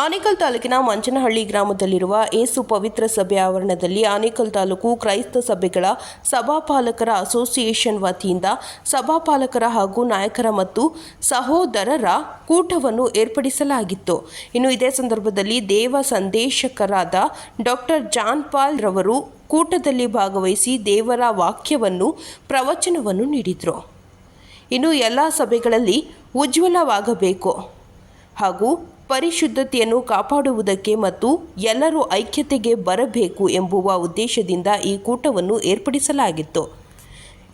ಆನೇಕಲ್ ತಾಲೂಕಿನ ಮಂಚನಹಳ್ಳಿ ಗ್ರಾಮದಲ್ಲಿರುವ ಏಸು ಪವಿತ್ರ ಸಭೆ ಆವರಣದಲ್ಲಿ ಆನೇಕಲ್ ತಾಲೂಕು ಕ್ರೈಸ್ತ ಸಭೆಗಳ ಸಭಾಪಾಲಕರ ಅಸೋಸಿಯೇಷನ್ ವತಿಯಿಂದ ಸಭಾಪಾಲಕರ ಹಾಗೂ ನಾಯಕರ ಮತ್ತು ಸಹೋದರರ ಕೂಟವನ್ನು ಏರ್ಪಡಿಸಲಾಗಿತ್ತು. ಇನ್ನು ಇದೇ ಸಂದರ್ಭದಲ್ಲಿ ದೇವ ಸಂದೇಶಕರಾದ ಡಾಕ್ಟರ್ ಜಾನ್ ಪಾಲ್ ರವರು ಕೂಟದಲ್ಲಿ ಭಾಗವಹಿಸಿ ದೇವರ ವಾಕ್ಯವನ್ನು ಪ್ರವಚನವನ್ನು ನೀಡಿದರು. ಇನ್ನು ಎಲ್ಲ ಸಭೆಗಳಲ್ಲಿ ಉಜ್ವಲವಾಗಬೇಕು ಹಾಗೂ ಪರಿಶುದ್ಧತೆಯನ್ನು ಕಾಪಾಡುವುದಕ್ಕೆ ಮತ್ತು ಎಲ್ಲರೂ ಐಕ್ಯತೆಗೆ ಬರಬೇಕು ಎಂಬುವ ಉದ್ದೇಶದಿಂದ ಈ ಕೂಟವನ್ನು ಏರ್ಪಡಿಸಲಾಗಿತ್ತು.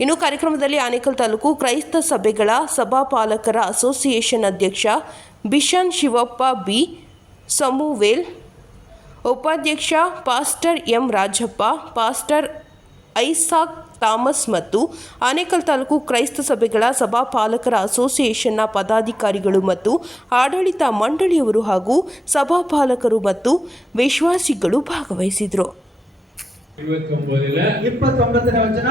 ಇನ್ನು ಕಾರ್ಯಕ್ರಮದಲ್ಲಿ ಆನೇಕಲ್ ತಾಲೂಕು ಕ್ರೈಸ್ತ ಸಭೆಗಳ ಸಭಾಪಾಲಕರ ಅಸೋಸಿಯೇಷನ್ ಅಧ್ಯಕ್ಷ ಬಿಷನ್ ಶಿವಪ್ಪ ಬಿ ಸಮುವೇಲ್, ಉಪಾಧ್ಯಕ್ಷ pastor M Rajappa, pastor Isaac Thomas ಮತ್ತು ಆನೇಕಲ್ ತಾಲೂಕು ಕ್ರೈಸ್ತ ಸಭೆಗಳ ಸಭಾಪಾಲಕರ ಅಸೋಸಿಯೇಷನ್ನ ಪದಾಧಿಕಾರಿಗಳು ಮತ್ತು ಆಡಳಿತ ಮಂಡಳಿಯವರು ಹಾಗೂ ಸಭಾಪಾಲಕರು ಮತ್ತು ವಿಶ್ವಾಸಿಗಳು ಭಾಗವಹಿಸಿದರು. 29ನೇ ವಚನ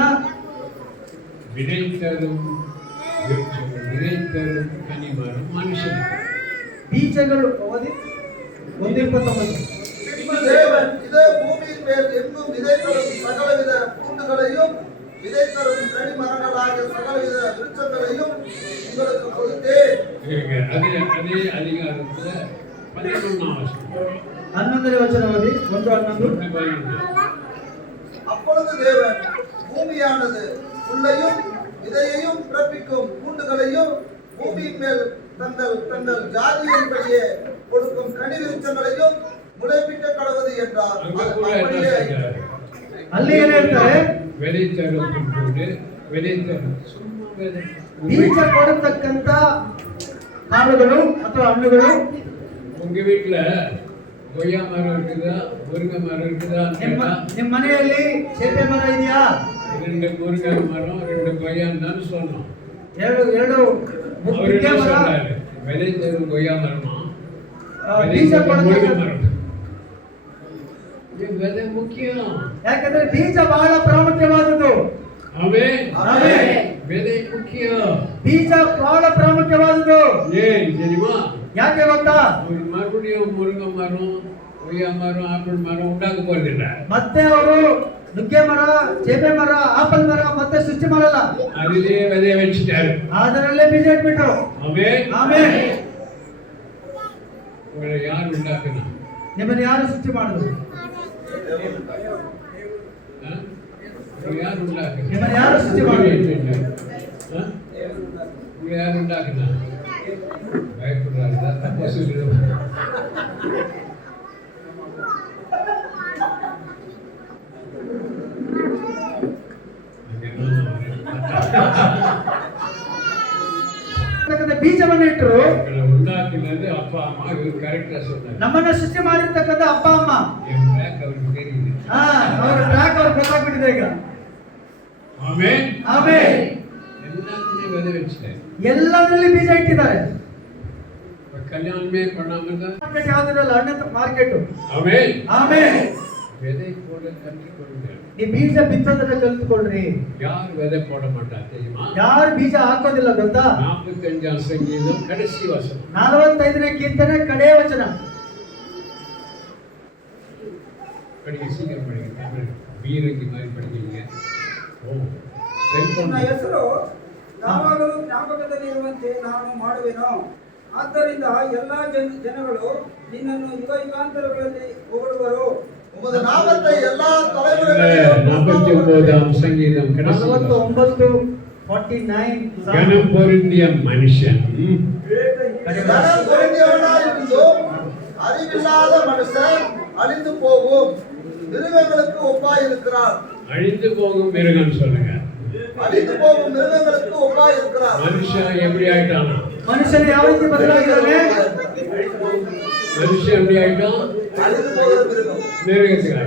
ಬೀಜಗಳು ಓದಿ 1:29 தேவன் இதே பூமியின் மேல் எங்கும் விதைத்தரும் சகலவித பூண்டுகளையும் விதைத்தரும் கனி மரங்களாகிய சகலவித விருட்சங்களையும் உங்களுக்கு கொடுத்தேன். அதே அதிகாரத்துல 11ನೇ ವಚನ ಓದಿ 1:11. அப்பொழுது தேவன் பூமியானது புல்லையும் விதையையும் பிறப்பிக்கும் பூண்டுகளையும் பூமியின் மேல் தங்கள் தங்கள் ஜாதியின்படியே கொடுக்கும் கனி விருட்சங்களையும் முளைப்பிக்க கடவுது என்றார். ಅಲ್ಲಿ ಏನು ಹೇಳ್ತಾರೆ? ಬೀಜ ಕೊಡತಕ್ಕಂತ ಕಾಳುಗಳು ಅಥವಾ ಹಣ್ಣುಗಳು. உங்க வீட்டுல கொய்யா மரம் இருக்குதா, முருங்கை மரம் இருக்குதா? ನಿಮ್ಮ ಮನೆಯಲ್ಲಿ ಸೇಬೆ ಮರ ಇದೆಯಾ? 2 முருங்கை மரம் 2 கொய்யா தான் சொன்னோம். ಎರಡು ಮುರುಂಗೆ ಮರ விதைத்தரும் கொய்யா மரமா, ಬೀಜ ಕೊಡತಕ್ಕಂತ மரம். ಇದು ಮುಖ್ಯ. ಯಾಕಂದ್ರೆ ಬೀಜ ಬಹಳ ಪ್ರಾಮುಖ್ಯವಾದದ್ದು. ಆಮೆನ್. ಆಮೆನ್. ಬೆಲೆ ಮುಖ್ಯ. ಬೀಜ ಬಹಳ ಪ್ರಾಮುಖ್ಯವಾದದ್ದು. ಏನ್ தெரியுமா? ಯಾಕೆ ಗೊತ್ತಾ? மறுபடியும் முருங்கை மரம், கொய்யா மரம், ஆப்பிள் மரம் உண்டாக்க போறதில்ல. ಮತ್ತೆ ಅವರು ನುಗ್ಗೆ ಮರ, ಸೇಬೆ ಮರ, ಆಪಲ್ ಮರ ಮತ್ತೆ ಸೃಷ್ಟಿ ಮಾಡಲ್ಲ. ಅದಿಲೇ ಬೆಲೆ ವச்சிட்டாரு. ಅದರಲ್ಲೇ ಬೀಜ ಇಟ್ಬಿಟ್ರು. ಆಮೆನ್. ಆಮೆನ್. ಉங்களை ಯಾರು ಉಂಟಾಕನ? ನಿಮ್ಮನ್ನು ಯಾರು ಸೃಷ್ಟಿ ಮಾಡಿದ್ರು? ಯಾರು ಉಂಟಾಕನ? ನಿಮ್ಮನ್ನು ಯಾರು ಸೃಷ್ಟಿ ಮಾಡಿದ್ರು? ಯಾರು ಉಂಟಾಕನ? ಭಯಪಡ್றாங்க. ತಪಸ್ಸು ಬೀಜವನ್ನು ಇಟ್ಟರು. ಉಂಟಾಕಿನದು ಅಪ್ಪ ಅಮ್ಮ. ಇವರು ಕರೆಕ್ಟ್ சொன்னாங்க. ನಮ್ಮನ್ನ ಸೃಷ್ಟಿ ಮಾಡಿರ್ತಕ್ಕಂಥ ಅಪ್ಪ ಅಮ್ಮ. ಅವರಿಗೆ தெரியுது. ಅವರ ಟ್ರ್ಯಾಕ್ ಅವ್ರಿಗೆ ಗೊತ್ತಾಗ್ಬಿಟ್ಟಿದೆ ಈಗ. ಆಮೆನ್. ಆಮೆನ್. ಎಲ್ಲದನ್ನೇ ಬೆಲೆ ವச்சிட்டாரு. ಎಲ್ಲದರಲ್ಲಿ ಬೀಜ ಇಟ್ಟಿದ್ದಾರೆ. ಕಲ್ಯಾಣ ಮೇ ಪ್ರಣಾಮದ ಮಾರ್ಕೆಟ್ ಯಾವುದಿರಲ್ಲ, ಅಣ್ಣ ಮಾರ್ಕೆಟ್. ಆಮೆನ್. ಆಮೆನ್. ಬೆಲೆ ಕೊಡ ಕಲಿತುಕೊಳ್ಳಿ. ಈ ಬೀಜ ಬಿತ್ತೋದನ್ನ ಕಲಿತುಕೊಳ್ಳ್ರಿ. ಯಾರು ಬೆಲೆ போட மாட்டாங்க தெரியுமா? ಯಾರು ಬೀಜ ಹಾಕೋದಿಲ್ಲ ಗೊತ್ತಾ? 45 ಸಂಗೀತம் ಕடைசி ವಚನ. 45ನೇ ಕೀರ್ತನೆ ಕಡೆಯ ವಚನ. படிங்க, சீக்கிரம் படிங்க. ಬೀರಗಿ மாதிரி படிக்கிறீங்க. ನನ್ನ ಹೆಸರು ಯಾವಾಗಲೂ ಜ್ಞಾಪಕದಲ್ಲಿರುವಂತೆ ನಾನು ಮಾಡುವೆನು. ಆದ್ದರಿಂದ ಎಲ್ಲಾ ಜನಗಳು ನಿನ್ನನ್ನು ಯುಗಾಂತರಗಳಲ್ಲಿ ಹೊಗಳುವರು. உமது நாமத்தை எல்லா தலைமுறைகளிலும் 49ஆம் சங்கீதம் கடைசி 49:49. கனம் பொருந்திய மனுஷன் கனம் பொருந்தியவனாயிருந்தும் அறிவில்லாத மனுஷன் அழிந்து போகும் மிருகங்களுக்கு ஒப்பாய் இருக்கிறார். அழிந்து போகும் மிருகம் சொல்லுங்க. அழிந்து போகும் மிருகங்களுக்கு ஒப்பாய் இருக்கிறார். மனுஷன் எப்படி ஆயிட்டானா? ಮನುಷ್ಯನು ಯಾವ ರೀತಿ ಬದಲಾಗಿದ್ದಾನೆ? ಮನುಷ್ಯ எப்படி ஆயிட்டான்? அழிந்து போகிற மிருகம். மிருகத்துக்கு.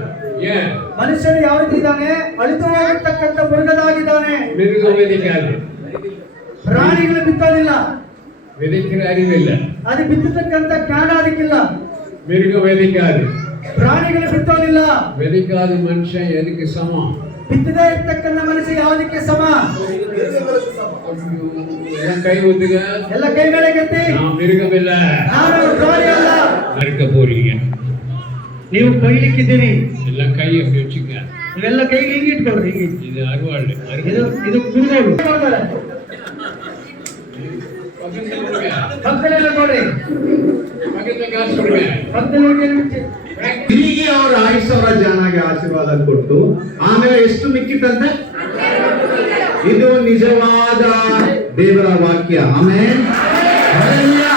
ஏன்? ಮನುಷ್ಯನು ಯಾವ ರೀತಿ ಇದ್ದಾನೆ? ಅಳಿದು ಹೋಗತಕ್ಕಂತ ಮೃಗದಾಗಿದ್ದಾನೆ. மிருக விதைக்காது. ಪ್ರಾಣಿಗಳು ಬಿತ್ತೋದಿಲ್ಲ. விதைக்கிற அறிவிಲ್ಲ. ಅದು ಬಿತ್ತತಕ್ಕಂತ ಜ್ಞಾನ ಅದಕ್ಕಿಲ್ಲ. மிருக விதைக்காது. ಪ್ರಾಣಿಗಳು ಬಿತ್ತೋದಿಲ್ಲ. விதைக்காத மனுஷன் எதுக்கு சமம்? ಬಿತ್ತದೇ ಇರ್ತಕ್ಕಂಥ ಮನುಷ್ಯ ಯಾವುದಕ್ಕೆ ಸಮ? ಕೈ ಒದ್ದುಗ ಎಲ್ಲ ಕೈ ಮೇಲೆ ಕೆತ್ತಿ. ನಾವು ಮಿರುಗವಿಲ್ಲ. ನಾನು ಪ್ರಾಣಿ ಅಲ್ಲ. இருக்க போறீங்க. ನೀವು ಕೊಯ್ಲಿಕ್ಕಿದ್ದೀರಿ. ಎಲ್ಲ ಕೈ அப்படி வச்சுக்க. ಇವೆಲ್ಲ ಕೈಗೆ ಹಿಂಗೆ ಇಟ್ಕೊಳ್ರಿ. ಹಿಂಗೆ இது அருவாள். ಇದು ಕುರುಗೋಲು. ಪಕ್ಕದಲ್ಲೇ ನೋಡಿ. பக்கத்துல காசு கொடுங்க. ಪಕ್ಕದಲ್ಲಿ ಹೀಗೆ ಅವರ ಆಯುಷ್ಯವರ ಜಾನಾಗೆ ಆಶೀರ್ವಾದ ಕೊಟ್ಟು ಆಮೇಲೆ ಎಷ್ಟು ಮಿಕ್ಕಿತ್ತಂತೆ. ಇದು ನಿಜವಾದ ದೇವರ ವಾಕ್ಯ. ಆಮೆನ್. ಹಲ್ಲೆಲೂಯಾ.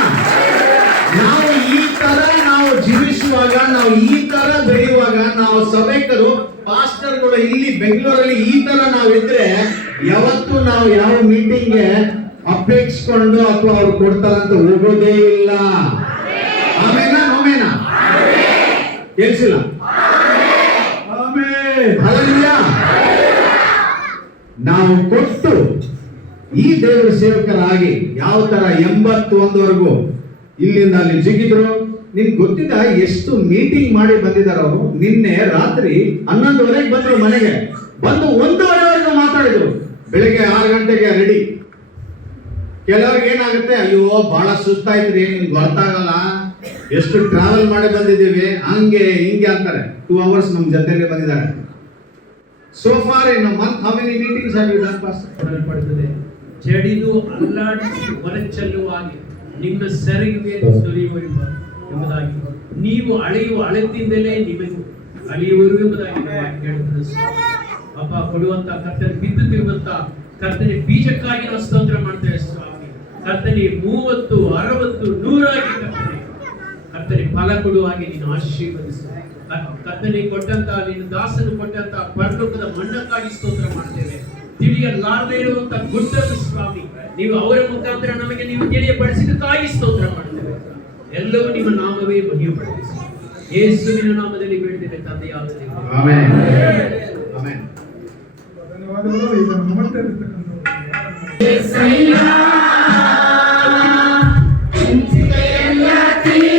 ನಾವು ಈ ತರ ನಾವು ಜೀವಿಸುವಾಗ, ನಾವು ಈ ತರ ಬೆಳೆಯುವಾಗ, ನಾವು ಸಭೆಕರು ಪಾಸ್ಟರ್ಗಳು ಇಲ್ಲಿ ಬೆಂಗಳೂರಲ್ಲಿ ಈ ತರ ನಾವಿದ್ರೆ ಯಾವತ್ತು ನಾವು ಯಾವ ಮೀಟಿಂಗ್ಗೆ ಅಪೇಕ್ಷಿಸ್ಕೊಂಡು ಅಥವಾ ಅವ್ರು ಕೊಡ್ತಾರಂತ ಹೋಗೋದೇ ಇಲ್ಲ. ಆಮೇನಾ ನೋಮೇನಾ ಕೇಳಿಸಿಲ್ಲ. ಹಲ್ಲೆಲೂಯಾ. ನಾವು ಕೊಟ್ಟು ಈ ದೇವರ ಸೇವಕರಾಗಿ ಯಾವ ತರ 81ವರೆಗೂ ಇಲ್ಲಿಂದ ಅಲ್ಲಿ ಜಿಗಿದ್ರು. ನಿಮ್ಗೆ ಗೊತ್ತಿದ್ದ ಎಷ್ಟು ಮೀಟಿಂಗ್ ಮಾಡಿ ಬಂದಿದ್ದಾರೆ ಅವರು. ನಿನ್ನೆ ರಾತ್ರಿ 11:30 ಬಂದ್ರು ಮನೆಗೆ. ಬಂದು 1:30ವರೆಗೂ ಮಾತಾಡಿದ್ರು. ಬೆಳಿಗ್ಗೆ 6 ಗಂಟೆಗೆ ರೆಡಿ. ಕೆಲವ್ರಿಗೆ ಏನಾಗುತ್ತೆ, ಅಯ್ಯೋ ಬಹಳ ಸುಸ್ತಾಯ್ತ್ರಿ, ನಿಮ್ಗೆ ಗೊತ್ತಾಗಲ್ಲ, ಎಷ್ಟು ಟ್ರಾವೆಲ್ ಮಾಡಿ ಬಂದಿದ್ದೀವಿ, ಹಂಗೆ ಹಿಂಗೆ ಅಂತಾರೆ. 2 hours ನಮ್ಮ ಜೊತೆಗೆ ಬಂದಿದ್ದಾರೆ. So far in a month, how many meetings have you done, Pastor? ಪಡುತ್ತದೆ. ಜಡಿದು ಅಲ್ಲಾಡಿಸಿ ಹೊರಚೆಲ್ಲುವಾಗಿ ನಿಮ್ಮ ಸೆರಗಿಗೆ ಸುರಿಯುವ ಎಂಬುದಾಗಿ ನೀವು ಅಳೆಯುವ ಅಳತಿಯಿಂದಲೇ ನಿಮಗೆ ಅಳೆಯುವರು ಎಂಬುದಾಗಿ ಹೇಳುತ್ತದೆ. ಅಪ್ಪ ಕೊಡುವಂತ ಕರ್ತನೆ, ಬಿತ್ತುತ್ತಿರುವಂತ ಕರ್ತನೆ ಬೀಜಕ್ಕಾಗಿ ನಾವು ಸ್ತೋತ್ರ ಮಾಡ್ತೇವೆ ಸ್ವಾಮಿ. ಕರ್ತನೆ 30, 60, 100 ಆಗಿ ಕರ್ತನೆ ಫಲ ಕೊಡುವಾಗಿ ನೀನು ಆಶೀರ್ವದಿಸು. ಕರ್ತನೆ ಕೊಟ್ಟಂತ ನಿನ್ನ ದಾಸನು ಕೊಟ್ಟಂತ ಪರಲೋಕದ ಮಣ್ಣಕ್ಕಾಗಿ ಸ್ತೋತ್ರ ಮಾಡ್ತೇವೆ. ತಿಳಿಯಲಾರದೇ ಇರುವಂತ ಗುಡ್ಡನ್ನು ಸ್ವಾಮಿ ನೀವು ಅವರ ಮುಖಾಂತರ ನಮಗೆ ನೀವು ತಿಳಿಯಪಡಿಸಿದಕ್ಕಾಗಿ ಸ್ತೋತ್ರ ಮಾಡ್ತೇವೆ. ಎಲ್ಲವೂ ನಿಮ್ಮ ನಾಮವೇ ಮಹಿಮೆಪಡಿಸಿ ಯೇಸುವಿನ ನಾಮದಲ್ಲಿ ಬೇಡ್ತೇವೆ ತಂದೆಯಾದ ದೇವರೇ. ಆಮೆನ್. ಆಮೆನ್. ಧನ್ಯವಾದಗಳು. ಈಗ ನಮಸ್ತೆ ಇರ್ತಕ್ಕಂಥವ್ರು. ಯೇಸಯ್ಯಾ ಆರಾಧನೆ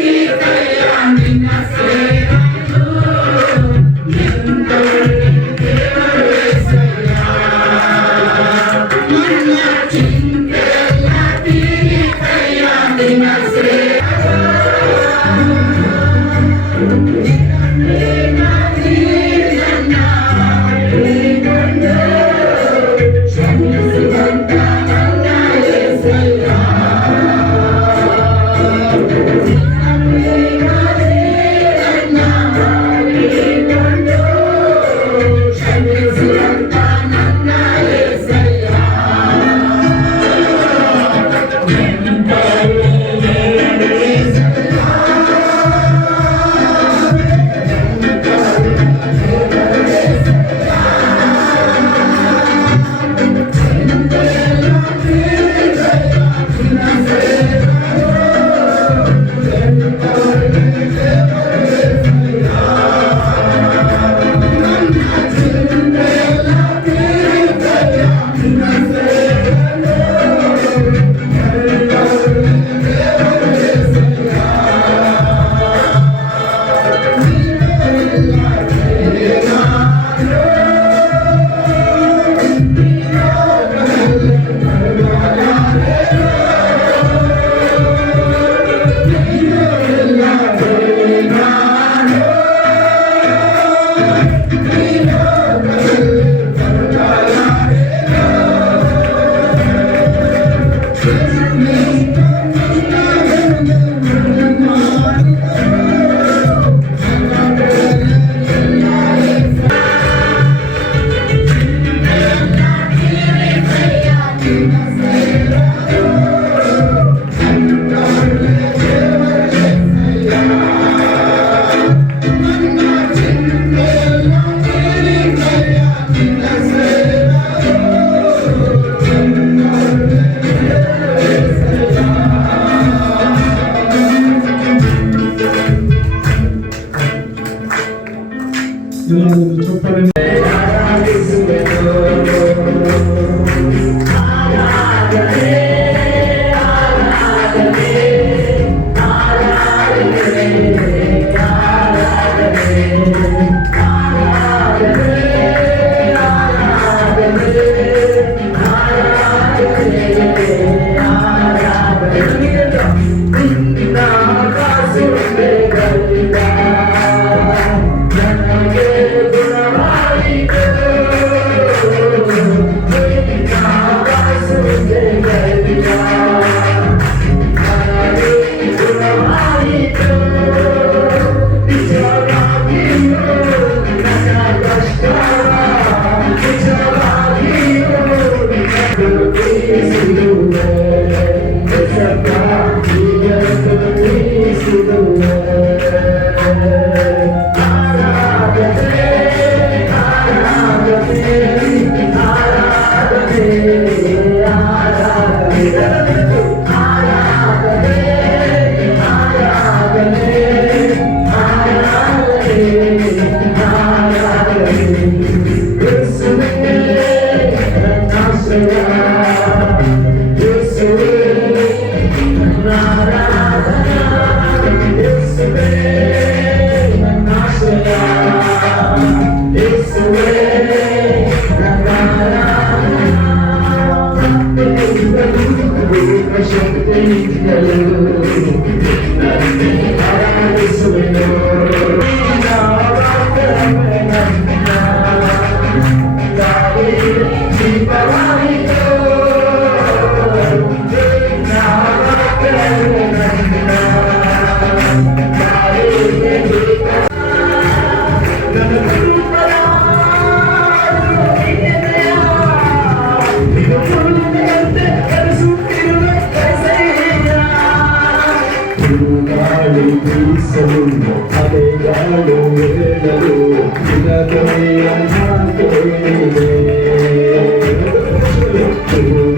ಬೀಸಲು ಅಲೆಗಳು ಎಳೆಯಲು ನಿನಗೆಯ ಮಾತೇನಿದೆ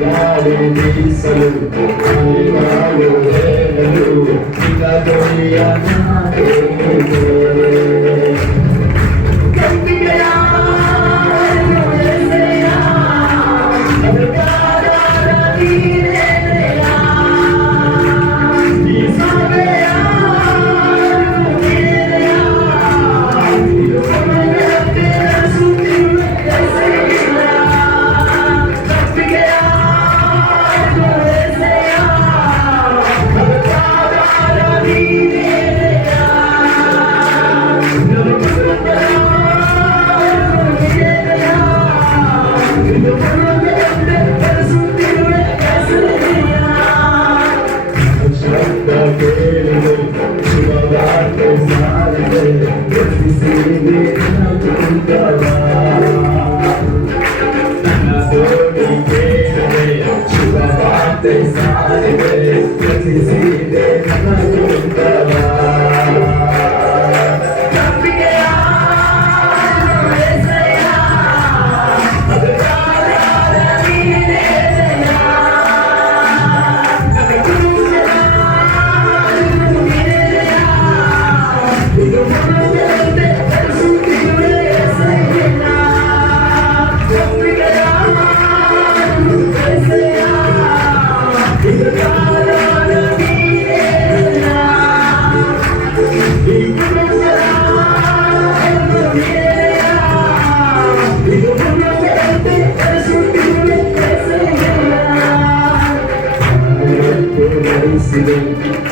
ಗಾಳಿ ಬೀಸಲು ಅಲೆಗಳು ಎಳೆಯಲು ನಿನಗೆಯ ಮಾತೇನಿದೆ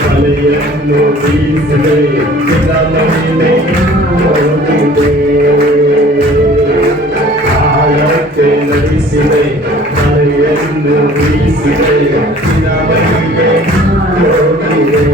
ಅಲೆಯನ್ನು ಬೀಸಿದೆ ಆಳಕ್ಕೆ ನಡೆಸಿದೆ ಅಲೆಯನ್ನು ಬೀಸಿದೆ ನಿನಗೆ ಹೋಗಿದೆ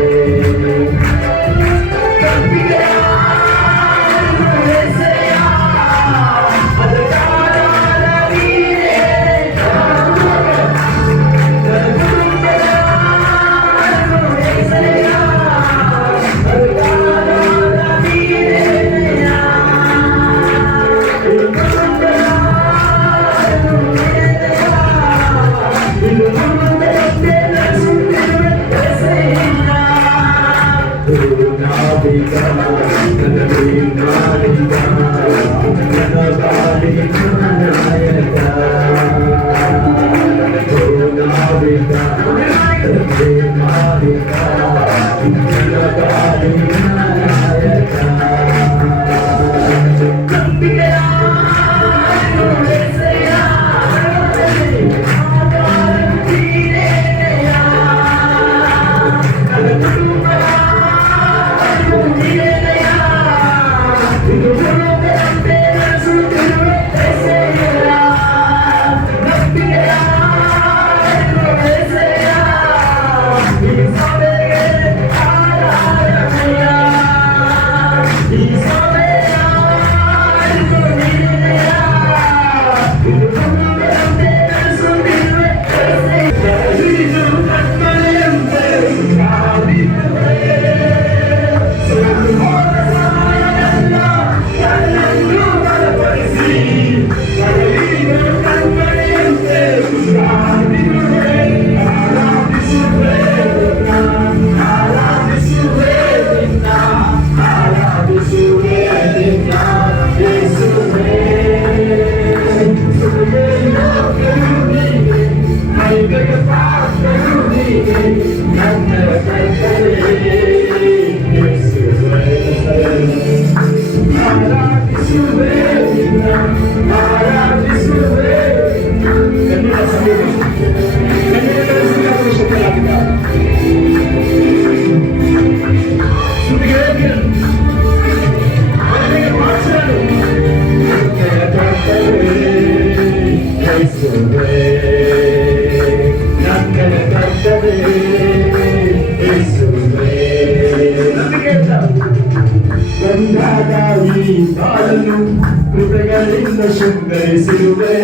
ಕೃಪೆಗಳಿಂದ ಶೃಂಗರಿಸಿರುವೆ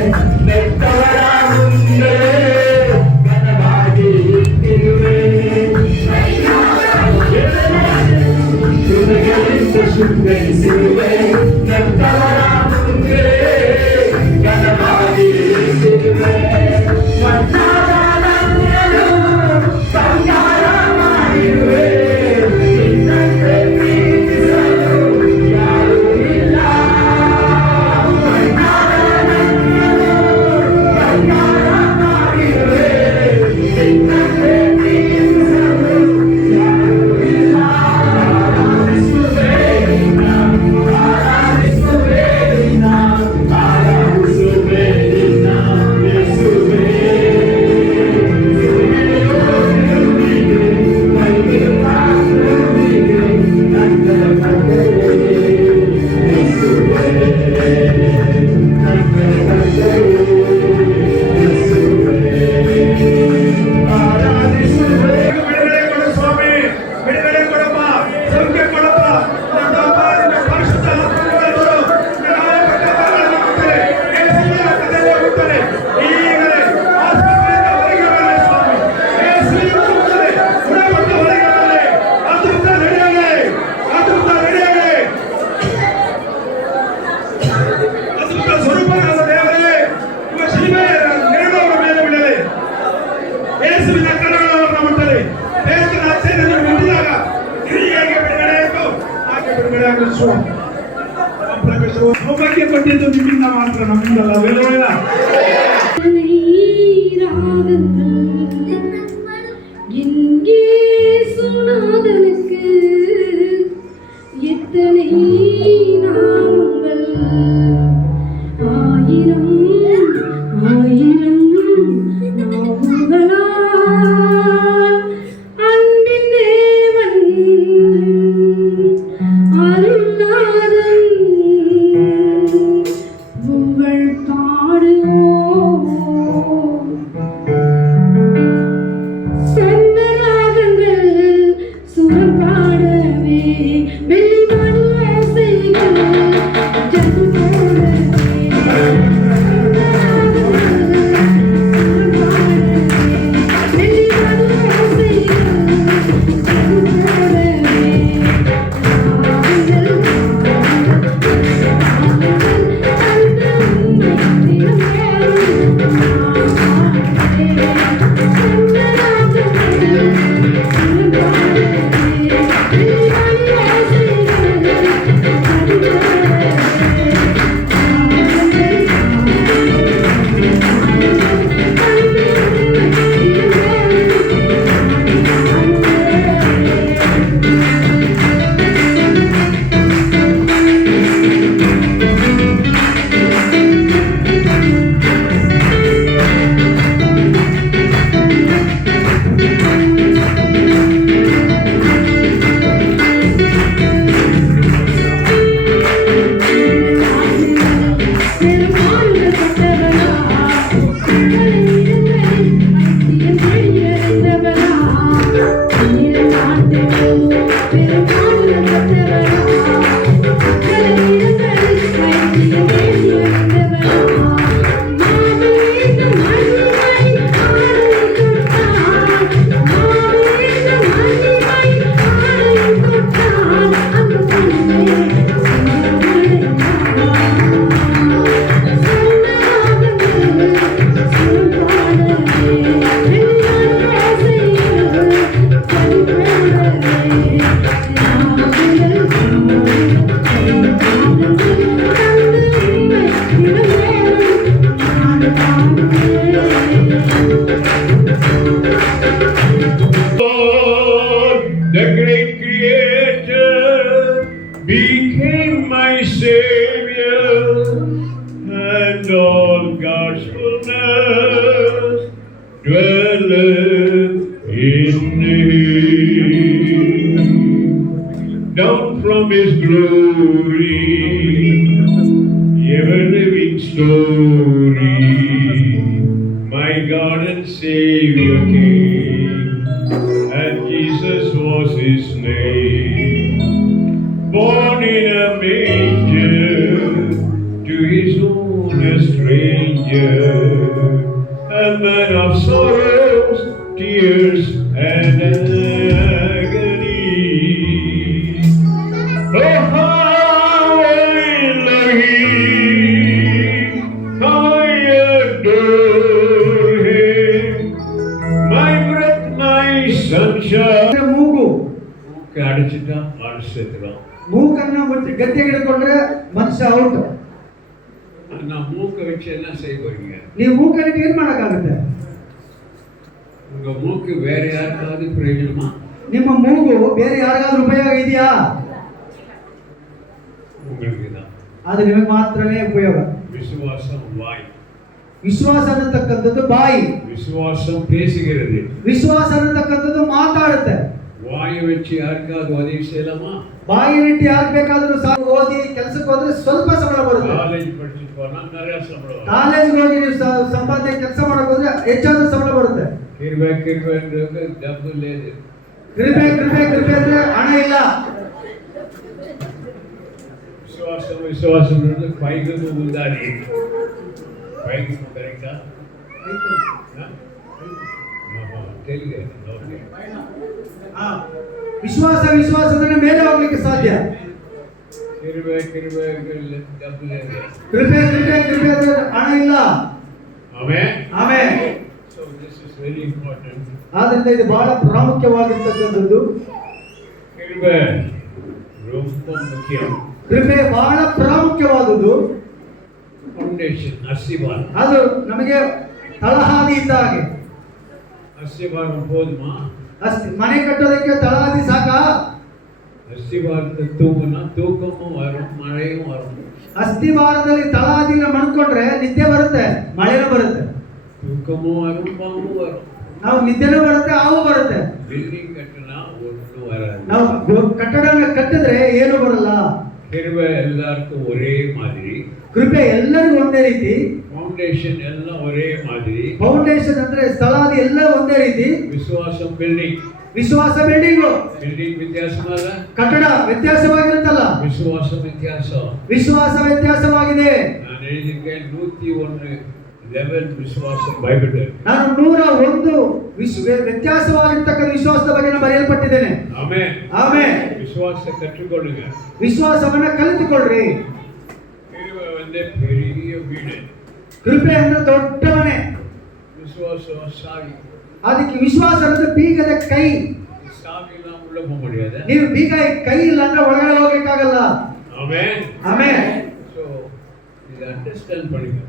ನೆಟ್ಟವರ ಮುಂದೆ ಘನವಾಗಿ ಇಟ್ಟಿರುವೆ ಹೃದಯದಿಂದ ಶೃಂಗರಿಸಿರುವೆ ನನ್ನವರ ಮುಂದೆ ಘನವಾಗಿ ಇರಿಸಿರುವೆ ಮಣ್ಣಾದ ನನ್ನನ್ನು ಸಂಹಾರ ಮಾಡಿರುವೆ ನಿನ್ನಂತೆ ಪ್ರೀತಿಸಲು ಯಾರೂ ಇಲ್ಲ ಮಣ್ಣಾದ ನನ್ನನ್ನು ಸಂಹಾರ ಮಾಡಿರುವೆ ನಿನ್ನಂತೆ ಪ್ರೀತಿಸಲು ಯಾರೂ ಇಲ್ಲ ಆರಾಧಿಸುವೆ ನಿನ್ನ ಆರಾಧಿಸುವೆ ನಿನ್ನ ಆರಾಧಿಸುವೆ ನಿನ್ನ ಯೇಸುವೇ ಬಿಡುಗಡೆ ಕೊಡು ಸ್ವಾಮಿ, ಬಿಡುಗಡೆ ಕೊಡಪ್ಪ, ಸೌಖ್ಯ ಕೊಡಪ್ಪ, ನನ್ನಪ್ಪ ನಿನ್ನ ಪರಿಶುದ್ಧ ಆತ್ಮಗಳು ಯೇಸುವಿನ ರಕ್ತದಲ್ಲಿ ಹೋಗುತ್ತದೆ. ಈಗಲೇ ಆಸ್ಪತ್ರೆಯಿಂದ ಹೊರಗೆ ಬರಲಿ ಸ್ವಾಮಿ, ಯೇಸುವಿನ ರಕ್ತದಲ್ಲಿ ಗುಣಪಟ್ಟ ಹೊರಗೆ ಬರಲಿ. ಅದ್ಭುತ ನಡೆಯಲಿ, ಅದ್ಭುತ ನಡೆಯಲಿ. ಅದ್ಭುತ ಸ್ವರೂಪನಾದ ದೇವರೇ, ನಿಮ್ಮ ಶಿಲುಬೆಯ ನೆರಳವರ ಮೇಲೆ ಬಿಡಲಿ. ಯೇಸುವಿನ ಕರಗಳವರನ್ನ ಮುಟ್ಟಲಿ. ದೇವರ ಅಚ್ಚರಿಯನ್ನು ಮುಟ್ಟಿದಾಗ ಹಿರಿಯರಿಗೆ ಬಿಡುಗಡೆ ಆಯಿತು, ಆಕೆ ಬಿಡುಗಡೆ ಆಗಲಿ ಸ್ವಾಮಿ. ಪ್ರವೇಶವು ಸೌಭಾಗ್ಯ ಕೊಟ್ಟಿದ್ದು ನಿಮ್ಮಿಂದ ಮಾತ್ರ, ನಮ್ಮಿಂದಲ್ಲ. ವೇಲೋಯ எங்கே சுனாதனுக்கு எத்தனை நாமங்கள், ஆயிரம் ஆயிரம் நாமங்களால் அன்பின் தேவன் அருள்நாதன் புகழ் பாடுவோம். சந்தராகங்கள் சுரம் பாடவே, வெள்ளிமணி ஓசைகள் ஜது போடவே, வெள்ளிமணி ஓசைகள் ஜது போடவே, The great Creator became my Savior, and all God's fullness dwelleth in Him. Down from His glory, ever-living story, my God and Savior came, and Jesus was His name. Born in a manger, to His own a stranger, a man of sorrows, tears, and agony. ஆள் செத்துடும். ಮೂಕನ್ನ ಮುಟ್ಟಿ ಗಟ್ಟಿಗೆ ಹಿಡ್ಕೊಂಡ್ರೆ ಮನುಷ್ಯ out. நான் மூக்கை வச்சு என்ன செய்ய போறீங்க? ನೀವು ಮೂಕನ್ನ ಏನ್ ಮಾಡಕ್ಕಾಗುತ್ತೆ? உங்க மூக்கு வேற யாருக்காவது பிரயோஜனமா? ನಿಮ್ಮ ಮೂಗು ಬೇರೆ ಯಾರಿಗಾದ್ರೂ ಉಪಯೋಗ ಇದೆಯಾ? உங்களுக்கு தான். ಅದು ನಿಮಗೆ ಮಾತ್ರನೇ ಉಪಯೋಗ. விசுவாசம் வாய். ವಿಶ್ವಾಸ ಅನ್ನತಕ್ಕಂಥದ್ದು ಬಾಯಿ. விசுவாசம் பேசுகிறது. ವಿಶ್ವಾಸ ಅನ್ನತಕ್ಕಂಥದ್ದು ಮಾತಾಡುತ್ತೆ. வாயை வச்சு யாருக்காவது உதவி செய்யலாமா? ಬಾಯಿನಿಟ್ಟು ಯಾರು ಬೇಕಾದ್ರೂ ಓದಿ ಕೆಲಸಕ್ಕೆ ಹೋದ್ರೆ ಸ್ವಲ್ಪ ಸಂಬಳ ಬರುತ್ತೆ. காலேஜ் படிச்சுட்டு போனா நிறைய சம்பளம் வரும். ಕಾಲೇಜ್ಗೆ ಹೋಗಿ ನೀವು ಸಂಪಾದನೆ ಕೆಲಸ ಮಾಡಕ್ ಹೋದ್ರೆ ಹೆಚ್ಚಾದ ಸಂಬಳ ಬರುತ್ತೆ. கிருபை கிருபைன்றது டబ్బு లేదు. ಕೃಪೆ ಕೃಪೆ ಕೃಪೆ ಅಂದ್ರೆ ಹಣ ಇಲ್ಲ. விசுவாசம் விசுவாசம்ன்றது பைக்கு உண்டாரி. பைக்கு கரெக்டா? தெலுங்கு ஓகே. ವಿಶ್ವಾಸ ವಿಶ್ವಾಸದಿಂದ ಮೇಲೆ ಹೋಗ್ಲಿಕ್ಕೆ ಸಾಧ್ಯ. கிருபை கிருபை டబ్బு లేదు. ಕೃಪೆ ಕೃಪೆ ಕೃಪೆ ಅಂದ್ರೆ ಹಣ ಇಲ್ಲ. Amen. Amen. So this is very important. ಆದ್ರಿಂದ ಇದು ಬಹಳ ಪ್ರಾಮುಖ್ಯವಾಗಿರ್ತಕ್ಕಂಥದ್ದು. கிருபை ரொம்ப முக்கியம். ಕೃಪೆ ಬಹಳ ಪ್ರಾಮುಖ್ಯವಾದುದು. ಫೌಂಡೇಶನ್ ಅಸ್ತಿವಾರ. ಅದು ನಮಗೆ ತಳಹಾದಿ ಇದ್ದ ಹಾಗೆ. ಅಸ್ತಿವಾರ போதுமா? ಮನೆ ಕಟ್ಟೋದಕ್ಕೆ ತಳಹಾದಿ ಸಾಕಾ? ಅಸ್ತಿವಾರದ ತೂಕமும் வரும், ಮಳೆயும் வரும். ಅಸ್ಥಿವಾರದಲ್ಲಿ ತಳಹಾದಿನ ಮಣ್ಕೊಂಡ್ರೆ ನಿದ್ದೆ ಬರುತ್ತೆ, ಮಳೆನೂ ಬರುತ್ತೆ. ತೂಕமும் வரும், பாம்பு வரும். ನಾವು ನಿದ್ದೆನೂ ಬರುತ್ತೆ, ಹಾವು ಬರುತ್ತೆ. ಬಿಲ್ಡಿಂಗ್ ಕಟ್ಟனா ஒண்ணும் வராது. ನಾವು ಕಟ್ಟಡನ ಕಟ್ಟಿದ್ರೆ ಏನು ಬರಲ್ಲ. கிருபை எல்லாருக்கும் ஒரே மாதிரி. ಕೃಪೆ ಎಲ್ಲರಿಗೂ ಒಂದೇ ರೀತಿ. ಫೌಂಡೇಶನ್ ಎಲ್ಲ ஒரೇ மாதிரி. ಫೌಂಡೇಶನ್ ಅಂದ್ರೆ ಸ್ಥಳಾದಿ ಎಲ್ಲ ಒಂದೇ ರೀತಿ. ವಿಶ್ವಾಸಂ ಬಿಲ್ಡಿಂಗ್. ವಿಶ್ವಾಸ ಬಿಲ್ಡಿಂಗು. ಬಿಲ್ಡಿಂಗ್ ವ್ಯತ್ಯಾಸವಲ್ಲ, ಕಟ್ಟಡ ವ್ಯತ್ಯಾಸವಾಗಿರುತ್ತಲ್ಲ. ವಿಶ್ವಾಸ ವ್ಯತ್ಯಾಸ. ವಿಶ್ವಾಸ ವ್ಯತ್ಯಾಸವಾಗಿದೆ. ನಾನು ಹೇಳಿದ್ದಕ್ಕೆ 101 ಲೆವೆಲ್ ವಿಶ್ವಾಸ ಬೈಬಲ್. ನಾನು 101 ವ್ಯತ್ಯಾಸವಾಗಿರ್ತಕ್ಕಂಥ ವಿಶ್ವಾಸದ ಬಗ್ಗೆ ಬರೆಯಲ್ಪಟ್ಟಿದ್ದೇನೆ. ಆಮೆನ್. ಆಮೆನ್. ವಿಶ್ವಾಸ ಕற்றுக்கொள்ளுங்க. ವಿಶ್ವಾಸವನ್ನ ಕಲಿತುಕೊಳ್ಳ್ರಿ. கிருபை வந்து பெரிய வீடு. ಕೃಪೆ ಅಂದ್ರೆ ದೊಡ್ಡ ಮನೆ. விசுவாசம் சாவி. ಅದಕ್ಕೆ ವಿಶ್ವಾಸ ಅಂದ್ರೆ ಬೀಗದ ಕೈ. சாவி எல்லாம் உள்ள போக முடியாது. ನೀವು ಬೀಗ ಕೈ ಇಲ್ಲ ಅಂದ್ರೆ ಒಳಗಡೆ ಹೋಗ್ಲಿಕ್ಕಾಗಲ್ಲ. ಆಮೆನ್. ಆಮೆನ್. ಸೊ ಇದು ಅಂಡರ್ಸ್ಟ್ಯಾಂಡ್ பண்ணுங்க.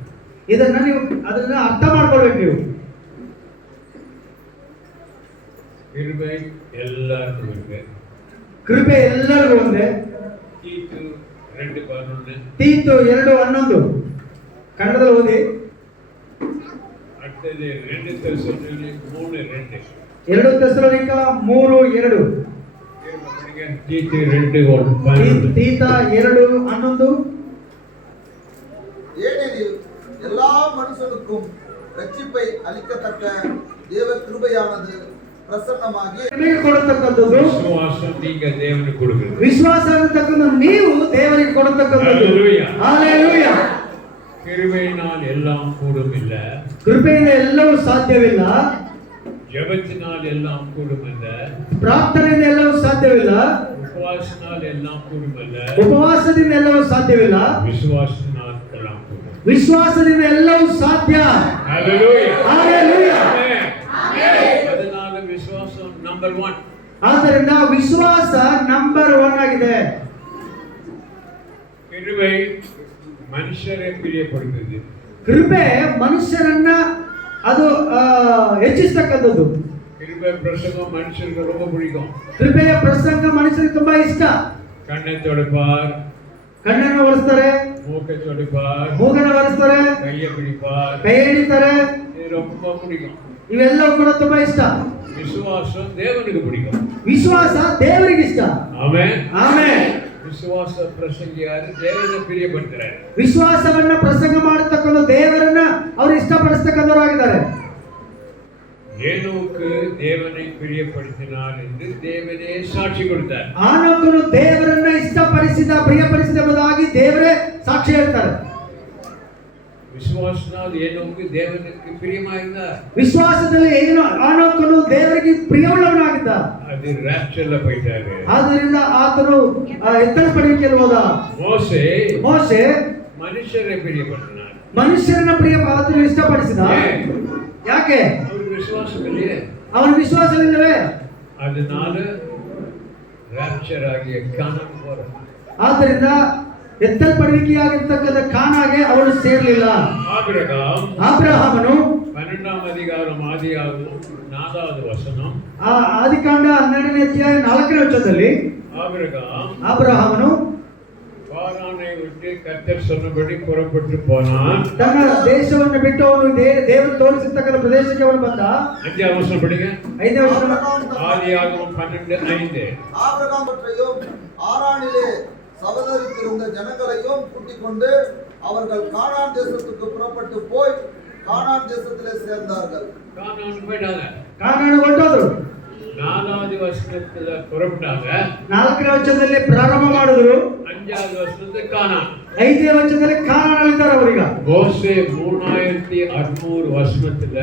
ಇದನ್ನ ನೀವು ಅದನ್ನ ಅರ್ಥ ಮಾಡ್ಕೊಳ್ಬೇಕು ನೀವು. கிருபை எல்லாருக்கும் இருக்கு. ಕೃಪೆ ಎಲ್ಲರಿಗೂ ಒಂದೇ. ತೀತು 2:11. ತೀತು 2:11 ಕನ್ನಡದಲ್ಲಿ ಓದಿ. அடுத்தது 2 தெசலோனிಕ 3:2. 2 ತೆಸಲೋನಿಕ 3:2. ತೀತು 2:11. ತೀತ 2:11. ஏனெனில் எல்லா மனுஷனுக்கும் ரட்சிப்பை அளிக்கத்தக்க தேவ கிருபையானது பிரசன்னமாகி ನಿಮಗೆ ಕೊಡತಕ್ಕಂಥದ್ದು ವಿಶ್ವಾಸ ನೀಗ ದೇವನಿಗೆ ಕೊಡುವುದು. ವಿಶ್ವಾಸ ಅನ್ನತಕ್ಕಂಥ ನೀವು ದೇವರಿಗೆ ಕೊಡತಕ್ಕಂಥದ್ದು. ಹಲ್ಲೆಲೂಯಾ. ಹಲ್ಲೆಲೂಯಾ. கிருபையினால் எல்லாம் கூடும் இல்ல. ಕೃಪೆಯಿಂದ ಎಲ್ಲವೂ ಸಾಧ್ಯವಿಲ್ಲ. ஜெபத்தினால் எல்லாம் கூடும் இல்ல. ಪ್ರಾರ್ಥನೆಯಿಂದ ಎಲ್ಲವೂ ಸಾಧ್ಯವಿಲ್ಲ. உபவாசத்தினால் எல்லாம் கூடும் இல்ல. ಉಪವಾಸದಿಂದ ಎಲ್ಲವೂ ಸಾಧ್ಯವಿಲ್ಲ. விசுவாசத்தினால் எல்லாம் கூடும். ವಿಶ್ವಾಸದಿಂದ ಎಲ್ಲವೂ ಸಾಧ್ಯ. ஹல்லேலூயா. ಹಲ್ಲೆಲೂಯಾ. ಆಮೆನ್. ಅದனால ವಿಶ್ವಾಸ ನಂಬರ್ 1. ಆದ್ದರಿಂದ ವಿಶ್ವಾಸ ನಂಬರ್ 1 ಆಗಿದೆ. கிருபை ಮನುಷ್ಯರೇ ಪ್ರಿಯಪಡುತ್ತದೆ. ಕೃಪೆ ಮನುಷ್ಯರನ್ನ ಅದು ಹೆಚ್ಚಿಸ್ತಕ್ಕಂಥದ್ದು. கிருபை பிரசங்கம் மனுஷருக்கு ரொம்ப பிடிக்கும். ಕೃಪೆಯ ಪ್ರಸಂಗ ಮನುಷ್ಯರಿಗೆ ತುಂಬಾ ಇಷ್ಟ. ಕಣ್ಣை ತೊಡಪಾರ್, ಕಣ್ಣನ್ನು ಒರೆಸ್ತಾರೆ, ಮೂಕை ತೊಡಪಾರ್, ಮೂಗನ್ನು ಒರೆಸ್ತಾರೆ, ಕೈಯ பிடிப்பார், ಕೈ ಹಿಡಿತಾರೆ. இது ரொம்ப பிடிக்கும். ಇವೆಲ್ಲವೂ ಕೂಡ ತುಂಬಾ ಇಷ್ಟ. விசுவாசம் தேவனுக்கு பிடிக்கும். ವಿಶ್ವಾಸ ದೇವರಿಗೆ ಇಷ್ಟ. ஆமென். ಆಮೆನ್. விசுவாಸ பிரசங்கியாரு தேவனை பிரியப்படுத்துறாரு. ವಿಶ್ವಾಸವನ್ನ ಪ್ರಸಂಗ ಮಾಡತಕ್ಕಂಥ ದೇವರನ್ನ ಅವರು ಇಷ್ಟಪಡಿಸ್ತಕ್ಕಂಥವರಾಗಿದ್ದಾರೆ. ஏனோக்கு தேவனை பிரியப்படுத்தினார் என்று தேவனே சாட்சி கொடுத்தார். ಆನೋಕನು ದೇವರನ್ನ ಇಷ್ಟಪಡಿಸಿದ ಪ್ರಿಯಪಡಿಸಿದ ಎಂಬುದಾಗಿ ದೇವರೇ ಸಾಕ್ಷಿ ಹೇಳ್ತಾರೆ. விசுவாசனால் ஏனோக்கு தேவனுக்கு பிரியமாயிருந்தார். ವಿಶ್ವಾಸದಲ್ಲಿ ಏನು ಆನೋಕನು ದೇವರಿಗೆ ಪ್ರಿಯವುಳ್ಳವನಾಗಿದ್ದ. அது ராப்சர்ல போயிட்டாரு. ಆದ್ದರಿಂದ ಆತನು ಎತ್ತರ ಪಡೆಯುವಿಕೆಯಲ್ಲಿ ಹೋದ. ಮೋಶೆ ಮನುಷ್ಯರೇ ಪ್ರಿಯಪಟ್ಟಿனார். ಮನುಷ್ಯರನ್ನ ಆತನು ಇಷ್ಟಪಡಿಸಿದ. ಯಾಕೆ? அவருக்கு விசுவாசம் இல்லையே. ಅವನ ವಿಶ್ವಾಸವಿಲ್ಲವೇ? அதனால rapture ಆಗಿ ಕಾನಾನ್ ಹೋದ. ಆದ್ದರಿಂದ ಎತ್ತಲ್ಪಡುವಿಕೆಯಾಗಿರ್ತಕ್ಕಂಥ ಕಾನಾಗೆ ಅವಳು ಸೇರಲಿಲ್ಲ. ಅಬ್ರಹಾಮನು 12వ అధికారం ఆదియాగమం 4వ వచనం. ಆದಿಕಾಂಡ 12ನೇ ಅಧ್ಯಾಯ 4ನೇ ವಚನದಲ್ಲಿ ಅಬ್ರಹಾಮನು கானானை விட்டு கர்த்தர் சொன்னபடி புறப்பட்டு போனான். ತನ್ನ ದೇಶವನ್ನು ಬಿಟ್ಟು ಅವನು ದೇವರು ತೋರಿಸಿರ್ತಕ್ಕಂಥ ಪ್ರದೇಶಕ್ಕೆ ಅವನು ಬಂದ. 5వ ವಚನ படிங்க. 5ನೇ ವಚನ ஆதியாகமம் 12:5. ஆபிரகாம் பற்றியும் ஆரானிலே சகோதரித்திருந்த ஜனங்களையும் கூட்டிக் கொண்டு அவர்கள் கானான் தேசத்துக்கு புறப்பட்டு போய் கானான் தேசத்திலே சேர்ந்தார்கள். கானான் போயிட்டாங்க. ಕಾನಾನ್ ಹೊರಟೋದ್ರು. 4வது ವಚನத்துல புறப்பட்டாங்க. 4ನೇ ವಚನದಲ್ಲಿ ಪ್ರಾರಂಭ ಮಾಡಿದ್ರು. 5வது ವಚನದಲ್ಲಿ ಕಾನಾನ್. 5ನೇ ವಚನದಲ್ಲಿ ಕಾನಾನ್ ಇದ್ದಾರೆ ಅವರೀಗ. ಮೋಶೆ 3600 ವಚನத்துல